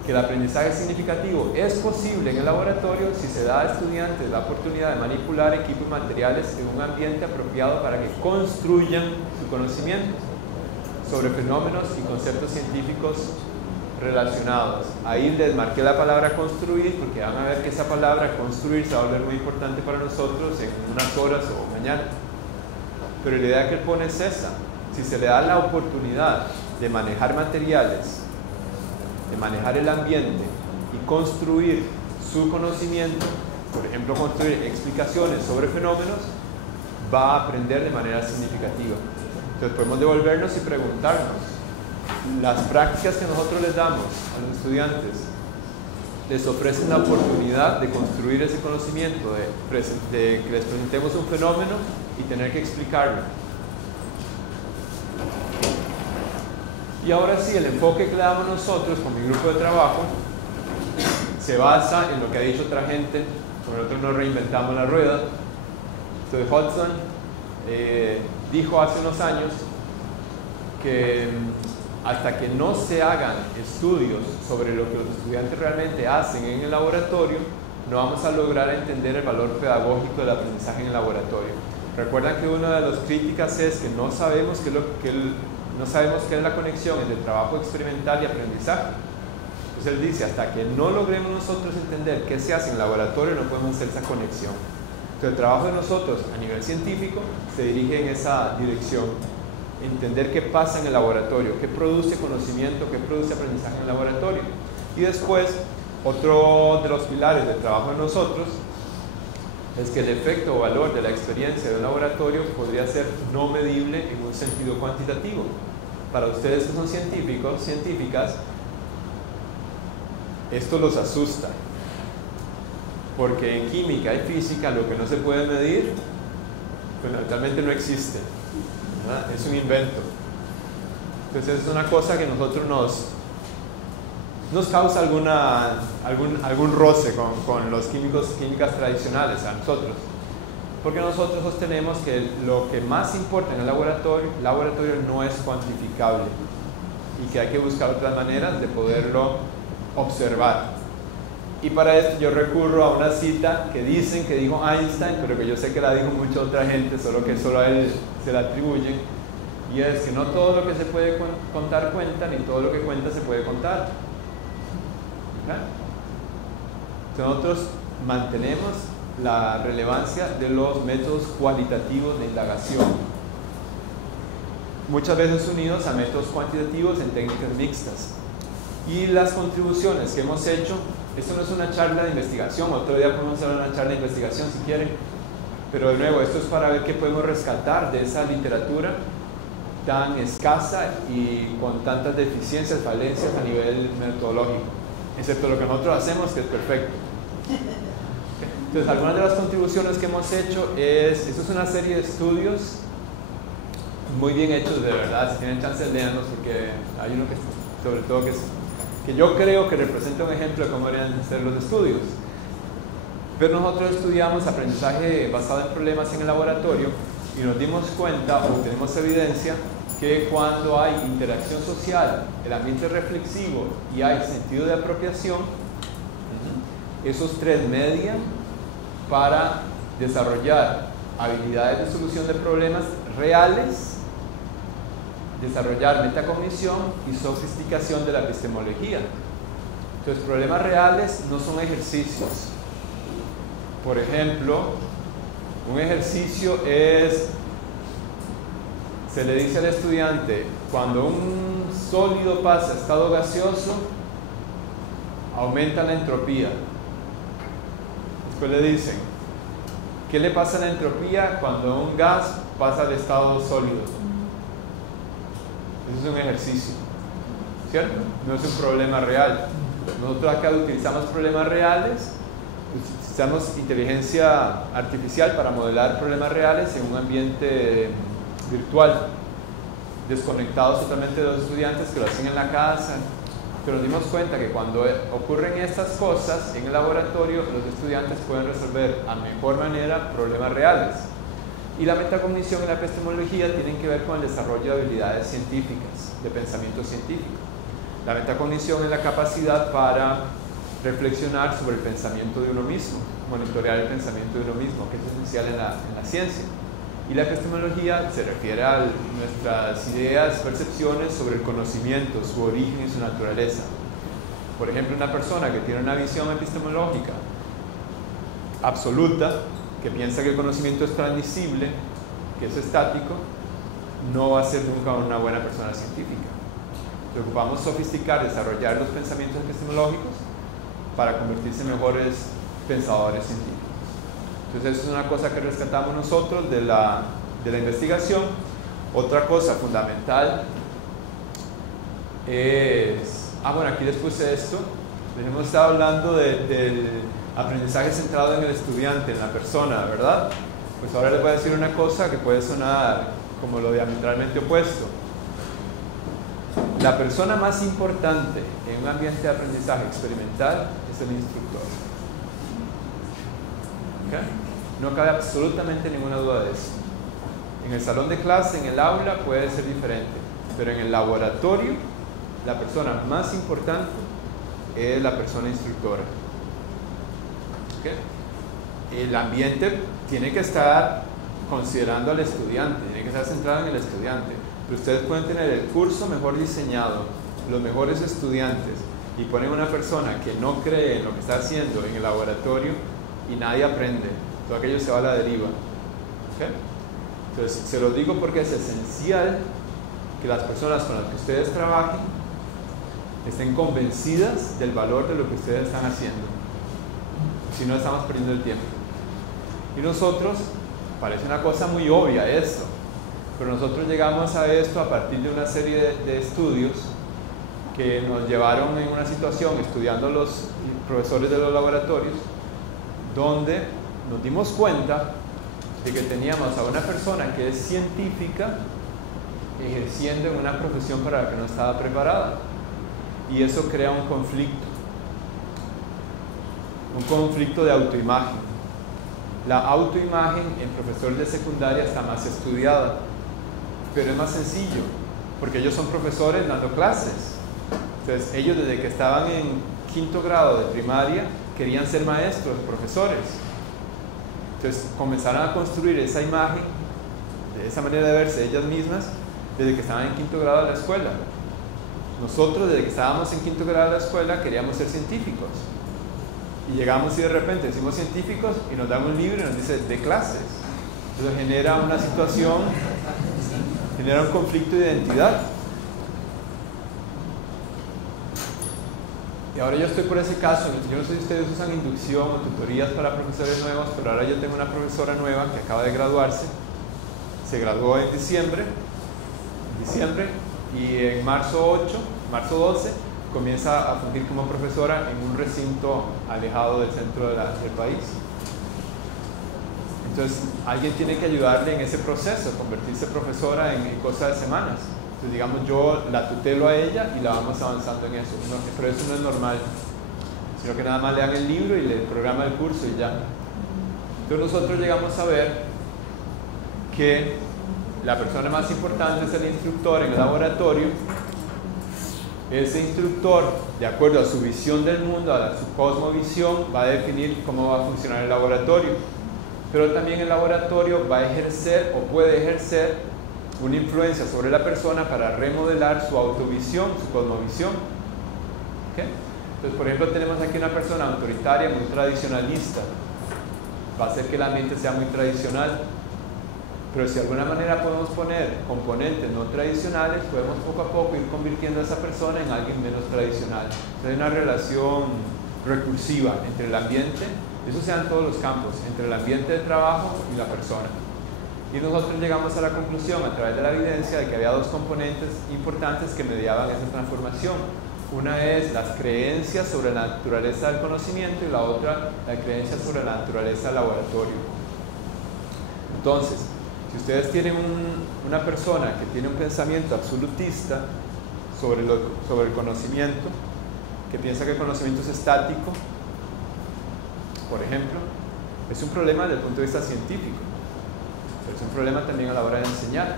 que el aprendizaje significativo es posible en el laboratorio si se da a estudiantes la oportunidad de manipular equipos y materiales en un ambiente apropiado para que construyan su conocimiento sobre fenómenos y conceptos científicos relacionados. Ahí les marqué la palabra construir porque van a ver que esa palabra construir se va a volver muy importante para nosotros en unas horas o mañana. Pero la idea que él pone es esa: si se le da la oportunidad de manejar materiales, de manejar el ambiente y construir su conocimiento, por ejemplo construir explicaciones sobre fenómenos, va a aprender de manera significativa. Entonces podemos devolvernos y preguntarnos, las prácticas que nosotros les damos a los estudiantes les ofrecen la oportunidad de construir ese conocimiento, de que les presentemos un fenómeno y tener que explicarlo. Y ahora sí, el enfoque que le damos nosotros con mi grupo de trabajo se basa en lo que ha dicho otra gente. Nosotros no reinventamos la rueda. Entonces Hudson dijo hace unos años que hasta que no se hagan estudios sobre lo que los estudiantes realmente hacen en el laboratorio, no vamos a lograr entender el valor pedagógico del aprendizaje en el laboratorio. Recuerdan que una de las críticas es que no sabemos qué es la conexión entre trabajo experimental y aprendizaje. Entonces él dice, hasta que no logremos nosotros entender qué se hace en el laboratorio, no podemos hacer esa conexión. Entonces el trabajo de nosotros a nivel científico se dirige en esa dirección. Entender qué pasa en el laboratorio, qué produce conocimiento, qué produce aprendizaje en el laboratorio. Y después, otro de los pilares del trabajo de nosotros es que el efecto o valor de la experiencia de un laboratorio podría ser no medible en un sentido cuantitativo. Para ustedes que son científicos, científicas, esto los asusta, porque en química y física lo que no se puede medir, fundamentalmente no existe, ¿verdad? Es un invento. Entonces es una cosa que a nosotros nos causa algún roce con los químicas tradicionales a nosotros. Porque nosotros sostenemos que lo que más importa en el laboratorio no es cuantificable y que hay que buscar otras maneras de poderlo observar. Y para esto yo recurro a una cita que dicen que dijo Einstein, pero que yo sé que la dijo mucha otra gente, solo que solo a él se la atribuyen, y es que no todo lo que se puede contar cuenta, ni todo lo que cuenta se puede contar. Nosotros mantenemos la relevancia de los métodos cualitativos de indagación, muchas veces unidos a métodos cuantitativos en técnicas mixtas. Y las contribuciones que hemos hecho, esto no es una charla de investigación, otro día podemos hacer una charla de investigación si quieren, pero de nuevo, esto es para ver qué podemos rescatar de esa literatura tan escasa y con tantas deficiencias, falencias a nivel metodológico, excepto lo que nosotros hacemos, que es perfecto. Entonces, algunas de las contribuciones que hemos hecho esto es una serie de estudios muy bien hechos, de verdad. Si tienen chance de leerlos, porque hay uno que, sobre todo, que yo creo que representa un ejemplo de cómo deberían ser los estudios. Pero nosotros estudiamos aprendizaje basado en problemas en el laboratorio y nos dimos cuenta, o tenemos evidencia, que cuando hay interacción social, el ambiente reflexivo y hay sentido de apropiación, esos tres median para desarrollar habilidades de solución de problemas reales, desarrollar metacognición y sofisticación de la epistemología. Entonces, problemas reales no son ejercicios. Por ejemplo, un ejercicio se le dice al estudiante, cuando un sólido pasa a estado gaseoso, aumenta la entropía. Después le dicen, ¿qué le pasa a la entropía cuando un gas pasa al estado sólido? Eso es un ejercicio, ¿cierto? No es un problema real. Nosotros acá utilizamos problemas reales, utilizamos inteligencia artificial para modelar problemas reales en un ambiente virtual, desconectados totalmente de los estudiantes que lo hacen en la casa. Pero nos dimos cuenta que cuando ocurren estas cosas en el laboratorio, los estudiantes pueden resolver a mejor manera problemas reales. Y la metacognición y la epistemología tienen que ver con el desarrollo de habilidades científicas, de pensamiento científico. La metacognición es la capacidad para reflexionar sobre el pensamiento de uno mismo, monitorear el pensamiento de uno mismo, que es esencial en la ciencia. Y la epistemología se refiere a nuestras ideas, percepciones sobre el conocimiento, su origen y su naturaleza. Por ejemplo, una persona que tiene una visión epistemológica absoluta, que piensa que el conocimiento es transmisible, que es estático, no va a ser nunca una buena persona científica. Preocupamos sofisticar, desarrollar los pensamientos epistemológicos para convertirse en mejores pensadores científicos. Entonces, eso es una cosa que rescatamos nosotros de la investigación. Otra cosa fundamental es... bueno, aquí les puse esto. Hemos estado hablando del aprendizaje centrado en el estudiante, en la persona, ¿verdad? Pues ahora les voy a decir una cosa que puede sonar como lo diametralmente opuesto. La persona más importante en un ambiente de aprendizaje experimental es el instructor. ¿Okay? No cabe absolutamente ninguna duda de eso. En el salón de clase, en el aula, puede ser diferente, pero en el laboratorio, la persona más importante es la persona instructora. ¿Okay? El ambiente tiene que estar considerando al estudiante, tiene que estar centrado en el estudiante. Pero ustedes pueden tener el curso mejor diseñado, los mejores estudiantes, y ponen una persona que no cree en lo que está haciendo en el laboratorio y nadie aprende. Todo aquello se va a la deriva. ¿Okay? Entonces, se los digo porque es esencial que las personas con las que ustedes trabajen estén convencidas del valor de lo que ustedes están haciendo. Si no, estamos perdiendo el tiempo. Y nosotros, parece una cosa muy obvia esto, pero nosotros llegamos a esto a partir de una serie de estudios que nos llevaron en una situación estudiando los profesores de los laboratorios, donde nos dimos cuenta de que teníamos a una persona que es científica ejerciendo en una profesión para la que no estaba preparada, y eso crea un conflicto de autoimagen, La autoimagen en profesores de secundaria está más estudiada, pero es más sencillo, porque ellos son profesores dando clases. Entonces, ellos desde que estaban en 5º grado de primaria querían ser maestros, profesores. Entonces, comenzaron a construir esa imagen, de esa manera de verse ellas mismas, desde que estaban en 5º grado de la escuela. Nosotros, desde que estábamos en 5º grado de la escuela, queríamos ser científicos. Y llegamos y de repente decimos científicos y nos dan un libro y nos dice de clases. Entonces genera una situación, genera un conflicto de identidad. Y ahora yo estoy por ese caso. Yo no sé si ustedes usan inducción o tutorías para profesores nuevos, pero ahora yo tengo una profesora nueva que acaba de graduarse. Se graduó en diciembre, y en marzo 12, comienza a fungir como profesora en un recinto alejado del centro del país. Entonces, alguien tiene que ayudarle en ese proceso, convertirse profesora en cosa de semanas. Entonces, digamos, yo la tutelo a ella y la vamos avanzando en eso. No, pero eso no es normal, sino que nada más le dan el libro y le programa el curso y ya. Entonces, nosotros llegamos a ver que la persona más importante es el instructor en el laboratorio. Ese instructor, de acuerdo a su visión del mundo, a su cosmovisión, va a definir cómo va a funcionar el laboratorio. Pero también el laboratorio va a ejercer o puede ejercer una influencia sobre la persona para remodelar su autovisión, su cosmovisión. ¿Okay? Entonces, por ejemplo, tenemos aquí una persona autoritaria, muy tradicionalista. Va a hacer que el ambiente sea muy tradicional. Pero si de alguna manera podemos poner componentes no tradicionales, podemos poco a poco ir convirtiendo a esa persona en alguien menos tradicional. Entonces, hay una relación recursiva entre el ambiente, eso se da en todos los campos, entre el ambiente de trabajo y la persona. Y nosotros llegamos a la conclusión, a través de la evidencia, de que había dos componentes importantes que mediaban esa transformación. Una es las creencias sobre la naturaleza del conocimiento y la otra, la creencia sobre la naturaleza del laboratorio. Entonces, si ustedes tienen una persona que tiene un pensamiento absolutista sobre el conocimiento, que piensa que el conocimiento es estático, por ejemplo, es un problema desde el punto de vista científico, pero es un problema también a la hora de enseñar.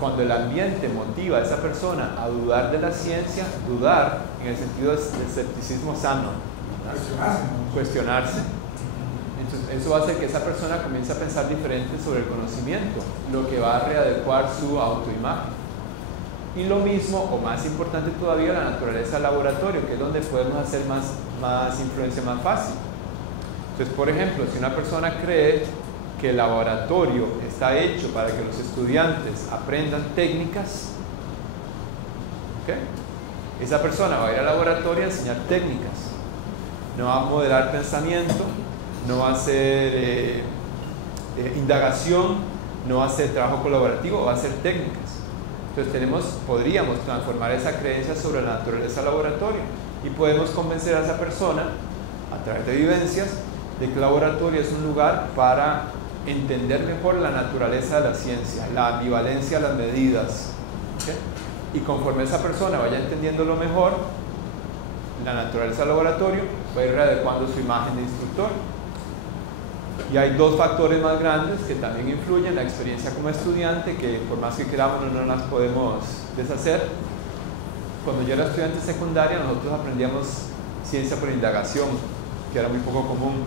Cuando el ambiente motiva a esa persona a dudar de la ciencia, dudar en el sentido de escepticismo sano, cuestionarse. Entonces, eso va a hacer que esa persona comience a pensar diferente sobre el conocimiento, lo que va a readecuar su autoimagen. Y lo mismo, o más importante todavía, la naturaleza del laboratorio, que es donde podemos hacer más influencia más fácil. Entonces, por ejemplo, si una persona cree que el laboratorio está hecho para que los estudiantes aprendan técnicas, ¿okay? Esa persona va a ir al laboratorio a enseñar técnicas, no va a modelar pensamiento, no va a hacer indagación, no va a hacer trabajo colaborativo, va a hacer técnicas. Entonces podríamos transformar esa creencia sobre la naturaleza del laboratorio y podemos convencer a esa persona, a través de vivencias, de que el laboratorio es un lugar para entender mejor la naturaleza de la ciencia, la ambivalencia de las medidas. ¿Okay? Y conforme esa persona vaya entendiéndolo mejor, la naturaleza del laboratorio, va a ir readecuando su imagen de instructor. Y hay dos factores más grandes que también influyen: la experiencia como estudiante, que por más que queramos no las podemos deshacer. Cuando yo era estudiante secundaria, nosotros aprendíamos ciencia por indagación, que era muy poco común,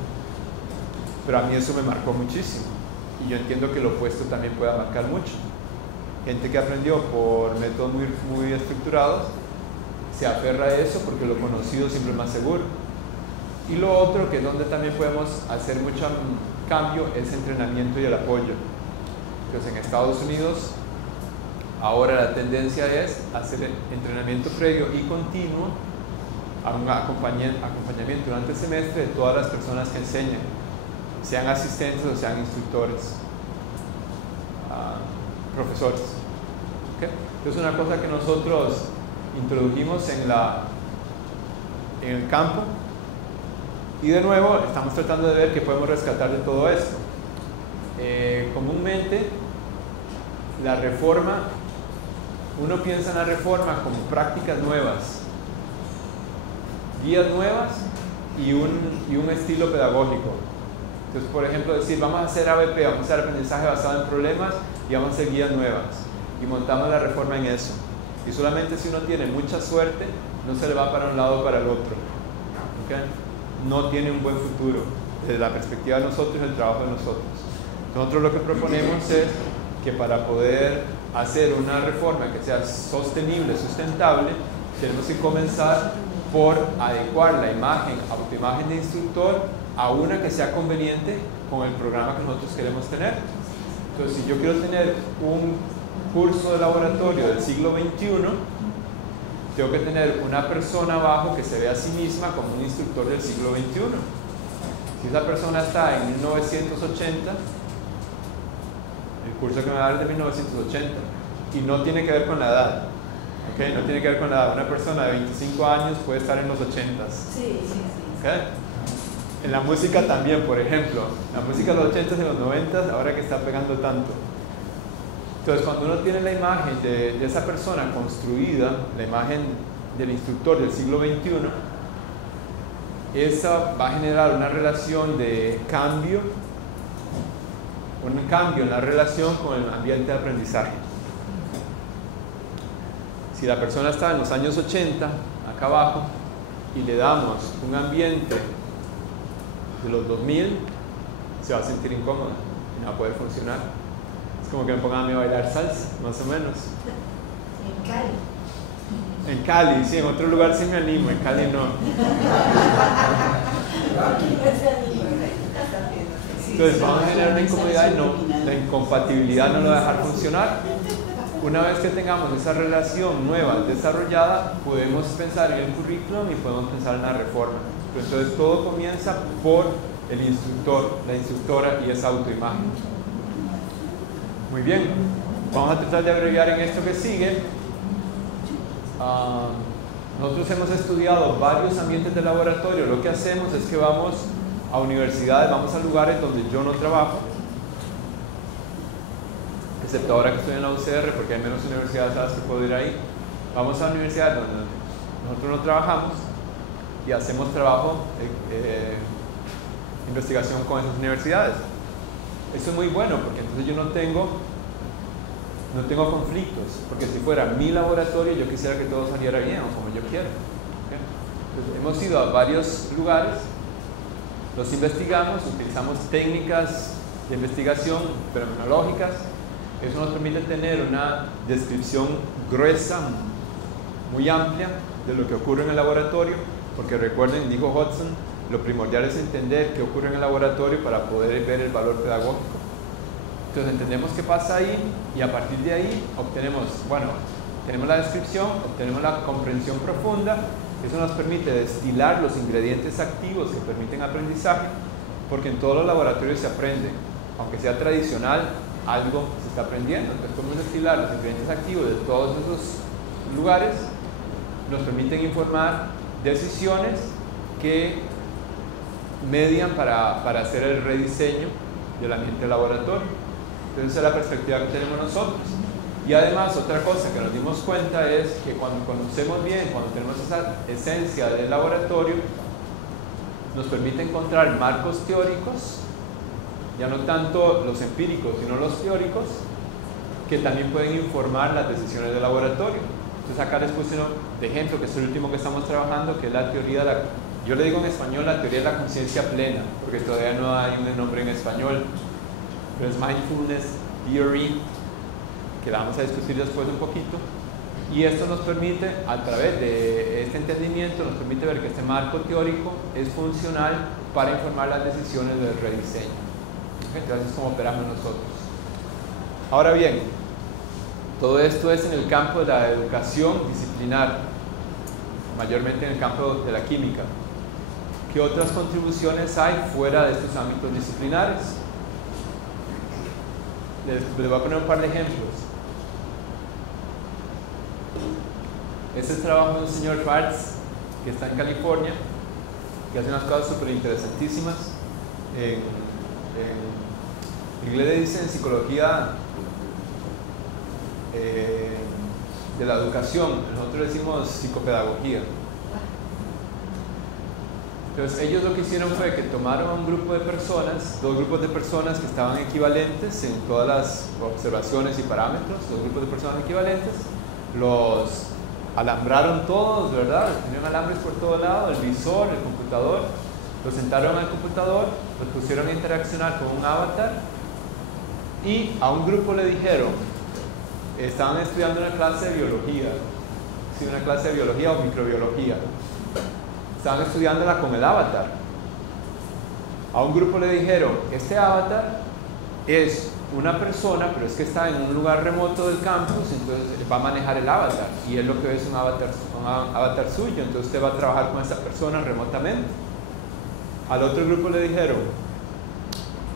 pero a mí eso me marcó muchísimo, y yo entiendo que lo opuesto también pueda marcar mucho. Gente que aprendió por métodos muy estructurados se aferra a eso porque lo conocido siempre es más seguro. Y lo otro, que es donde también podemos hacer mucho cambio, es entrenamiento y el apoyo. Entonces, en Estados Unidos, ahora la tendencia es hacer entrenamiento previo y continuo, a un acompañamiento durante el semestre de todas las personas que enseñan, sean asistentes o sean instructores, profesores. ¿Okay? Entonces, una cosa que nosotros introdujimos en el campo. Y de nuevo, estamos tratando de ver qué podemos rescatar de todo esto. Comúnmente, la reforma, uno piensa en la reforma como prácticas nuevas, guías nuevas y un estilo pedagógico. Entonces, por ejemplo, decir, vamos a hacer ABP, vamos a hacer aprendizaje basado en problemas y vamos a hacer guías nuevas. Y montamos la reforma en eso. Y solamente si uno tiene mucha suerte, no se le va para un lado o para el otro. ¿Okay? No tiene un buen futuro desde la perspectiva de nosotros y el trabajo de nosotros. Nosotros lo que proponemos es que para poder hacer una reforma que sea sostenible, sustentable, tenemos que comenzar por adecuar la imagen, autoimagen de instructor a una que sea conveniente con el programa que nosotros queremos tener. Entonces, si yo quiero tener un curso de laboratorio del siglo XXI, tengo que tener una persona abajo que se vea a sí misma como un instructor del siglo XXI. Si esa persona está en 1980, el curso que me va a dar es de 1980 y no tiene que ver con la edad. ¿Okay? No tiene que ver con la edad. Una persona de 25 años puede estar en los 80s. Sí. ¿Okay? En la música también, por ejemplo. La música de los 80s y los 90s, ahora que está pegando tanto. Entonces, cuando uno tiene la imagen de esa persona construida, la imagen del instructor del siglo XXI, esa va a generar una relación de cambio, un cambio en la relación con el ambiente de aprendizaje. Si la persona está en los años 80, acá abajo, y le damos un ambiente de los 2000, se va a sentir incómoda y no va a poder funcionar. Es como que me pongan a mí a bailar salsa, más o menos. En Cali. En Cali, sí, en otro lugar sí me animo, en Cali no. Entonces vamos a generar una incomodidad y no, la incompatibilidad no lo va a dejar funcionar. Una vez que tengamos esa relación nueva, desarrollada, podemos pensar en el currículum y podemos pensar en la reforma. Pero entonces todo comienza por el instructor, la instructora y esa autoimagen. Muy bien, vamos a tratar de abreviar en esto que sigue. Nosotros hemos estudiado varios ambientes de laboratorio. Lo que hacemos es que vamos a universidades, vamos a lugares donde yo no trabajo, excepto ahora que estoy en la UCR porque hay menos universidades a las que puedo ir ahí. Vamos a universidades donde nosotros no trabajamos y hacemos trabajo de investigación con esas universidades. Eso es muy bueno porque entonces yo no tengo conflictos, porque si fuera mi laboratorio yo quisiera que todo saliera bien o como yo quiero. ¿Okay? Entonces, hemos ido a varios lugares, los investigamos, utilizamos técnicas de investigación fenomenológicas. Eso nos permite tener una descripción gruesa, muy amplia de lo que ocurre en el laboratorio, porque recuerden, dijo Hudson, lo primordial es entender qué ocurre en el laboratorio para poder ver el valor pedagógico. Entonces entendemos qué pasa ahí y a partir de ahí tenemos la descripción, obtenemos la comprensión profunda. Eso nos permite destilar los ingredientes activos que permiten aprendizaje, porque en todos los laboratorios se aprende, aunque sea tradicional, algo se está aprendiendo. Entonces podemos destilar los ingredientes activos de todos esos lugares, nos permiten informar decisiones que median para hacer el rediseño del ambiente laboratorio. Entonces esa es la perspectiva que tenemos nosotros. Y además otra cosa que nos dimos cuenta es que cuando conocemos bien, cuando tenemos esa esencia del laboratorio, nos permite encontrar marcos teóricos, ya no tanto los empíricos sino los teóricos, que también pueden informar las decisiones del laboratorio. Entonces acá les puse uno de ejemplo, que es el último que estamos trabajando, que es la teoría de yo le digo en español la teoría de la conciencia plena, porque todavía no hay un nombre en español, pero es Mindfulness Theory, que la vamos a discutir después un poquito. Y esto nos permite, a través de este entendimiento, nos permite ver que este marco teórico es funcional para informar las decisiones del rediseño. Entonces es como operamos nosotros. Ahora bien, todo esto es en el campo de la educación disciplinar, mayormente en el campo de la química. ¿Qué otras contribuciones hay fuera de estos ámbitos disciplinares? Les voy a poner un par de ejemplos. Este es el trabajo de un señor Schwartz que está en California, que hace unas cosas súper interesantísimas. En inglés le dicen psicología de la educación, nosotros decimos psicopedagogía. Entonces ellos lo que hicieron fue que tomaron a un grupo de personas, dos grupos de personas que estaban equivalentes en todas las observaciones y parámetros, dos grupos de personas equivalentes, los alambraron todos, ¿verdad? Tenían alambres por todo lado, el visor, el computador, los sentaron al computador, los pusieron a interaccionar con un avatar y a un grupo le dijeron, estaban estudiando una clase de biología, ¿sí? Una clase de biología o microbiología. Estaban estudiándola con el avatar. A un grupo le dijeron, este avatar es una persona, pero es que está en un lugar remoto del campus, entonces va a manejar el avatar, y él lo que es un avatar suyo, entonces usted va a trabajar con esa persona remotamente. Al otro grupo le dijeron,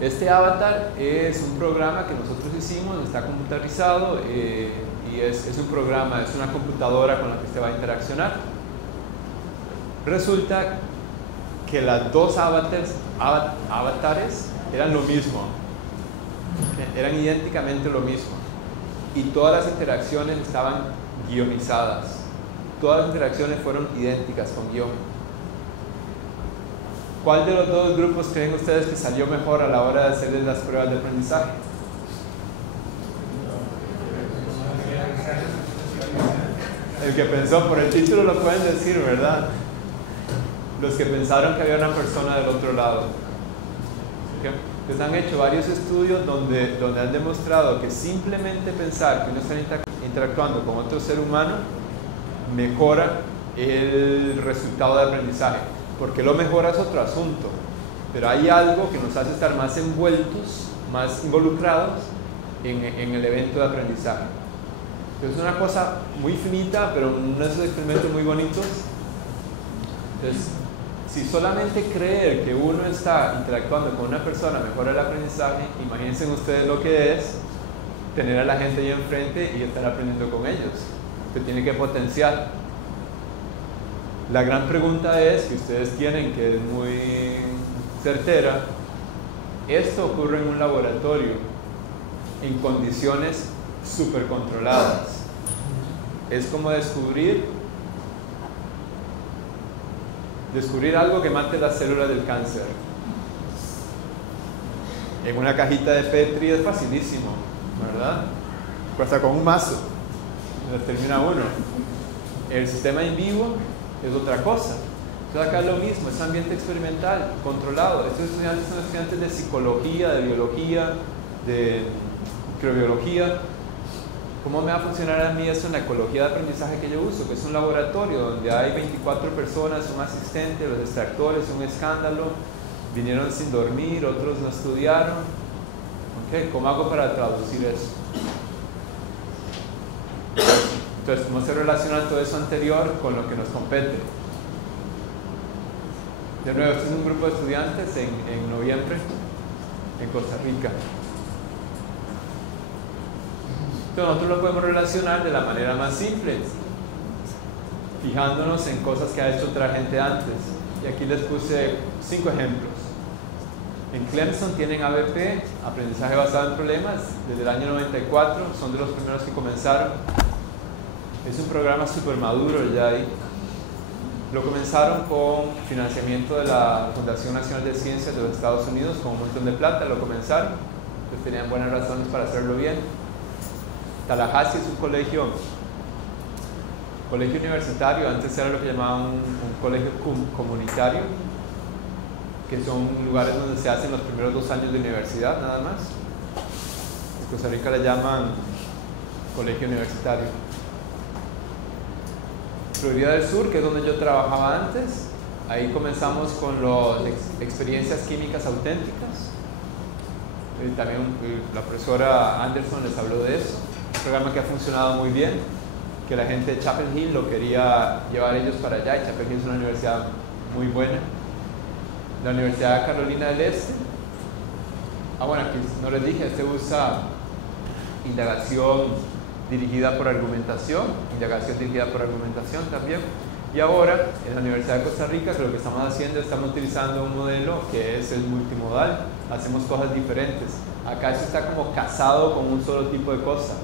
este avatar es un programa que nosotros hicimos, está computarizado, y es un programa, es una computadora con la que usted va a interaccionar. Resulta que las dos avatares eran lo mismo, eran idénticamente lo mismo, y todas las interacciones estaban guionizadas, todas las interacciones fueron idénticas con guión. ¿Cuál de los dos grupos creen ustedes que salió mejor a la hora de hacerles las pruebas de aprendizaje? El que pensó, por el título lo pueden decir, ¿verdad? Los que pensaron que había una persona del otro lado. ¿Okay? Entonces han hecho varios estudios donde han demostrado que simplemente pensar que uno está interactuando con otro ser humano mejora el resultado de aprendizaje. Porque lo mejora es otro asunto, pero hay algo que nos hace estar más envueltos, más involucrados en el evento de aprendizaje. Entonces es una cosa muy finita, pero uno de esos experimentos muy bonitos. Entonces, si solamente creer que uno está interactuando con una persona mejora el aprendizaje, imagínense ustedes lo que es tener a la gente ahí enfrente y estar aprendiendo con ellos. Se tiene que potenciar. La gran pregunta es, que ustedes tienen, que es muy certera, esto ocurre en un laboratorio, en condiciones súper controladas. Es como descubrir algo que mate las células del cáncer. En una cajita de Petri es facilísimo, ¿verdad? Hasta con un mazo, termina uno. El sistema in vivo es otra cosa. Entonces acá es lo mismo, es ambiente experimental, controlado. Estos estudiantes son estudiantes de psicología, de biología, de microbiología. ¿Cómo me va a funcionar a mí eso en la ecología de aprendizaje que yo uso? Que es un laboratorio donde hay 24 personas, un asistente, los extractores, un escándalo, vinieron sin dormir, otros no estudiaron. ¿Okay? ¿Cómo hago para traducir eso? Entonces, ¿cómo se relaciona todo eso anterior con lo que nos compete? De nuevo, este es un grupo de estudiantes en noviembre en Costa Rica. Entonces, nosotros lo podemos relacionar de la manera más simple, fijándonos en cosas que ha hecho otra gente antes. Y aquí les puse 5 ejemplos. En Clemson tienen ABP, aprendizaje basado en problemas, desde el año 94, son de los primeros que comenzaron. Es un programa súper maduro ya ahí. Lo comenzaron con financiamiento de la Fundación Nacional de Ciencias de los Estados Unidos, con un montón de plata, lo comenzaron. Entonces tenían buenas razones para hacerlo bien. Tallahassee es un colegio universitario, antes era lo que llamaban un colegio comunitario, que son lugares donde se hacen los primeros 2 años de universidad, nada más. En Costa Rica le llaman colegio universitario. Florida del Sur, que es donde yo trabajaba antes, ahí comenzamos con las experiencias químicas auténticas. También la profesora Anderson les habló de eso. Un programa que ha funcionado muy bien, que la gente de Chapel Hill lo quería llevar ellos para allá, y Chapel Hill es una universidad muy buena. La Universidad de Carolina del Este, bueno, aquí no les dije, este usa indagación dirigida por argumentación también. Y ahora, en la Universidad de Costa Rica, que lo que estamos haciendo, estamos utilizando un modelo que es el multimodal. Hacemos cosas diferentes. Acá eso está como casado con un solo tipo de cosa,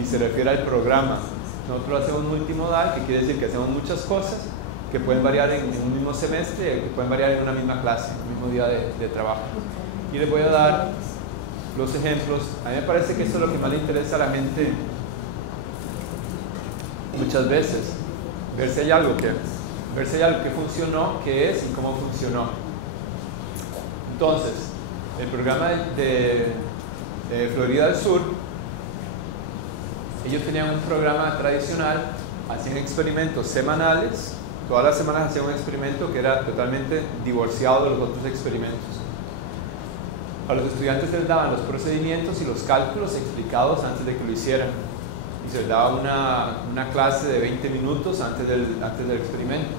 y se refiere al programa. Nosotros hacemos multimodal, que quiere decir que hacemos muchas cosas, que pueden variar en un mismo semestre, que pueden variar en una misma clase, un mismo día de trabajo. Y les voy a dar los ejemplos. A mí me parece que esto es lo que más le interesa a la gente muchas veces, ver si hay algo que funcionó, qué es y cómo funcionó. Entonces, el programa de Florida del Sur, ellos tenían un programa tradicional, hacían experimentos semanales, todas las semanas hacían un experimento que era totalmente divorciado de los otros experimentos. A los estudiantes les daban los procedimientos y los cálculos explicados antes de que lo hicieran. Y se les daba una clase de 20 minutos antes del experimento.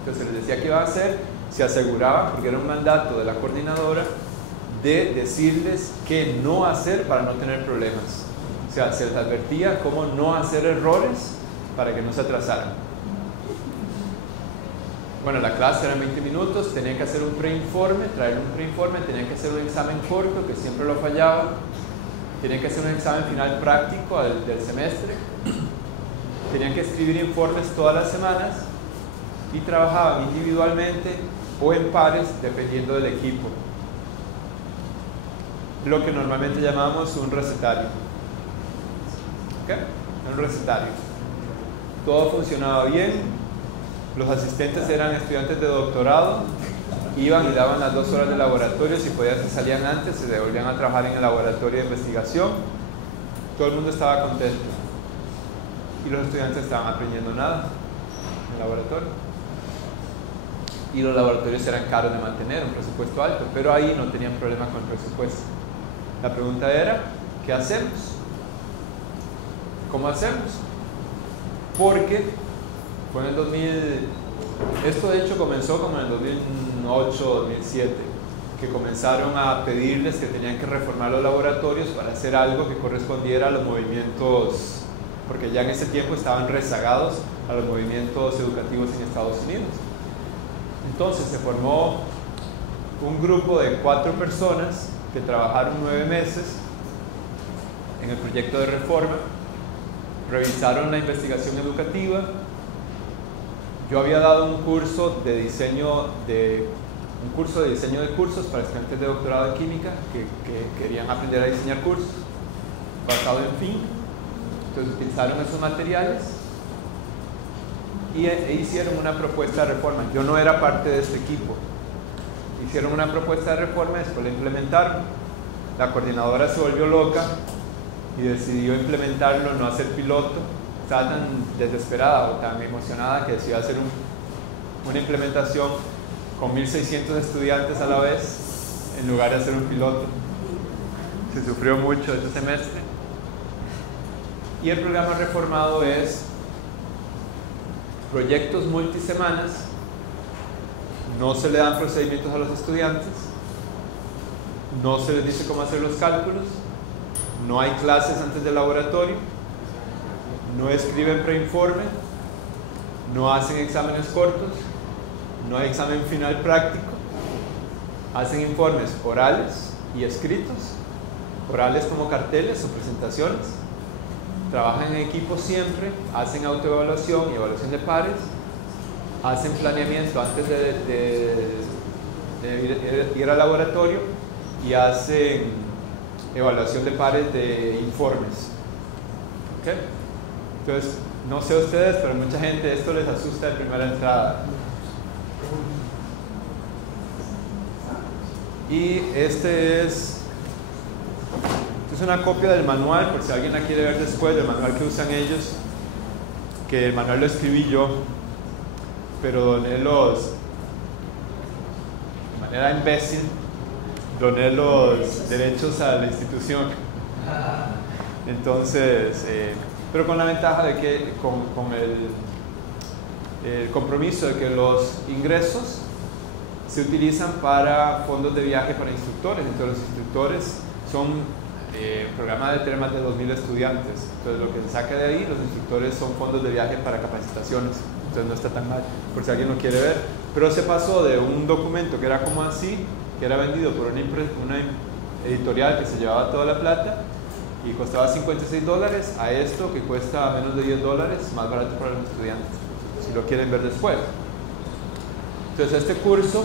Entonces se les decía qué iba a hacer, se aseguraba, porque era un mandato de la coordinadora, de decirles qué no hacer para no tener problemas. O sea, se les advertía cómo no hacer errores para que no se atrasaran. Bueno, la clase eran 20 minutos, tenían que hacer un preinforme, traer un preinforme, tenían que hacer un examen corto, que siempre lo fallaba, tenían que hacer un examen final práctico del semestre, tenían que escribir informes todas las semanas y trabajaban individualmente o en pares, dependiendo del equipo. Lo que normalmente llamamos un recetario. ¿Ok? Un recetario. Todo funcionaba bien. Los asistentes eran estudiantes de doctorado, iban y daban las 2 horas de laboratorio, si podían se salían antes, se devolvían a trabajar en el laboratorio de investigación. Todo el mundo estaba contento y los estudiantes estaban aprendiendo nada en el laboratorio. Y los laboratorios eran caros de mantener, un presupuesto alto, pero ahí no tenían problema con el presupuesto. La pregunta era, ¿qué hacemos? ¿Cómo hacemos? Porque fue en el 2000, esto de hecho comenzó como en el 2008, 2007, que comenzaron a pedirles que tenían que reformar los laboratorios para hacer algo que correspondiera a los movimientos, porque ya en ese tiempo estaban rezagados a los movimientos educativos en Estados Unidos. Entonces se formó un grupo de 4 personas que trabajaron 9 meses en el proyecto de reforma, revisaron la investigación educativa. Yo había dado un curso de diseño de cursos para estudiantes de doctorado en química que querían aprender a diseñar cursos basado en Fink. Entonces utilizaron esos materiales e hicieron una propuesta de reforma. Yo no era parte de este equipo. Hicieron una propuesta de reforma, después la implementaron. La coordinadora se volvió loca y decidió implementarlo, no hacer piloto. Estaba tan desesperada o tan emocionada que decidió hacer una implementación con 1.600 estudiantes a la vez en lugar de hacer un piloto. Se sufrió mucho este semestre. Y el programa reformado es proyectos multisemanas, no se le dan procedimientos a los estudiantes, no se les dice cómo hacer los cálculos, no hay clases antes del laboratorio, no escriben preinforme, no hacen exámenes cortos, no hay examen final práctico, hacen informes orales y escritos, orales como carteles o presentaciones, trabajan en equipo siempre, hacen autoevaluación y evaluación de pares, hacen planeamiento antes de ir al laboratorio y hacen evaluación de pares de informes. ¿Okay? Entonces, no sé ustedes, pero mucha gente esto les asusta de primera entrada. Y este es una copia del manual, por si alguien la quiere ver después, del manual que usan ellos, que el manual lo escribí yo, pero doné de manera imbécil, doné los derechos a la institución. Entonces, pero con la ventaja de que, con el compromiso de que los ingresos se utilizan para fondos de viaje para instructores. Entonces los instructores son programa de tener más de 2.000 estudiantes. Entonces lo que se saca de ahí, los instructores son fondos de viaje para capacitaciones. Entonces no está tan mal, por si alguien lo quiere ver. Pero se pasó de un documento que era como así, que era vendido por una editorial que se llevaba toda la plata y costaba $56, a esto que cuesta menos de $10, más barato para los estudiantes, si lo quieren ver después. Entonces este curso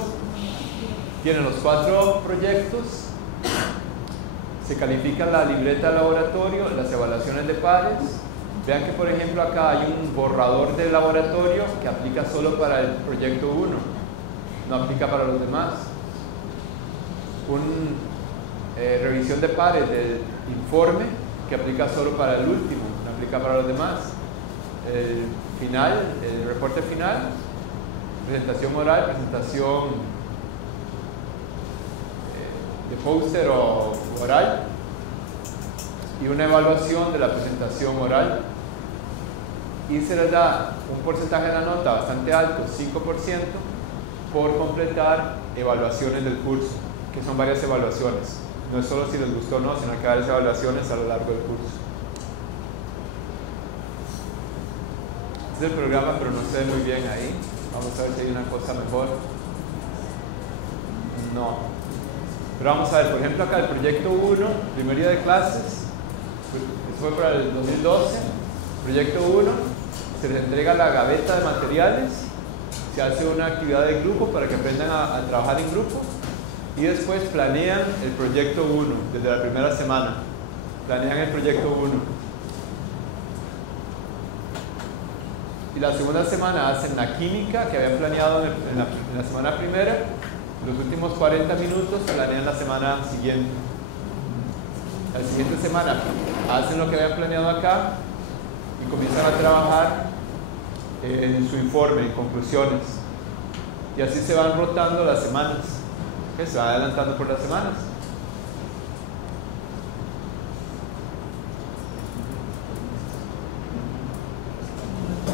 tiene los 4 proyectos, se califica la libreta de laboratorio, las evaluaciones de pares. Vean que por ejemplo acá hay un borrador de laboratorio que aplica solo para el proyecto 1, no aplica para los demás. Revisión de pares del informe que aplica solo para el último, no aplica para los demás. El reporte final, presentación oral, presentación de póster o oral, y una evaluación de la presentación oral, y se les da un porcentaje de la nota bastante alto, 5%, por completar evaluaciones del curso, que son varias evaluaciones. No es solo si les gustó o no, sino que hay varias evaluaciones a lo largo del curso. Este es el programa, pero no se ve muy bien ahí. Vamos a ver si hay una cosa mejor. No. Pero vamos a ver, por ejemplo acá el proyecto 1, primer día de clases, eso fue para el 2012. Proyecto 1, se les entrega la gaveta de materiales, se hace una actividad de grupo para que aprendan a trabajar en grupo, y después planean el proyecto 1 desde la primera semana. Planean el proyecto 1. Y la segunda semana hacen la química que habían planeado en la semana primera. Los últimos 40 minutos planean la semana siguiente. La siguiente semana hacen lo que habían planeado acá y comienzan a trabajar en su informe, en conclusiones. Y así se van rotando las semanas. Que se va adelantando por las semanas.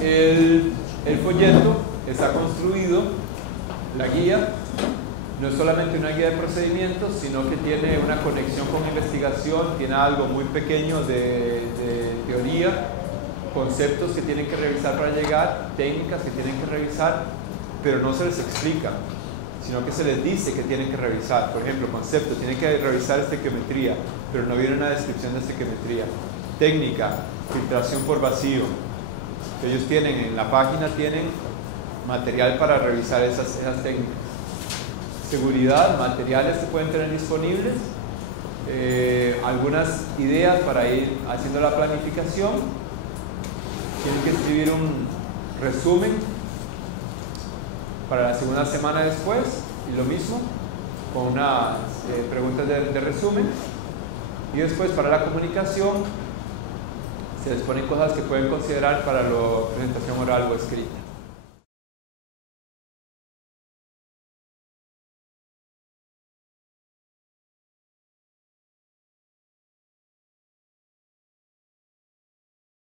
El folleto está construido, la guía, no es solamente una guía de procedimientos, sino que tiene una conexión con investigación, tiene algo muy pequeño de teoría, conceptos que tienen que revisar para llegar, técnicas que tienen que revisar, pero no se les explica, sino que se les dice que tienen que revisar. Por ejemplo, concepto, tienen que revisar estequiometría, pero no viene una descripción de estequiometría. Técnica, filtración por vacío. Ellos tienen en la página, tienen material para revisar esas técnicas. Seguridad, materiales que pueden tener disponibles, algunas ideas para ir haciendo la planificación. Tienen que escribir un resumen para la segunda semana después, y lo mismo, con unas preguntas de resumen. Y después para la comunicación se les ponen cosas que pueden considerar para la presentación oral o escrita.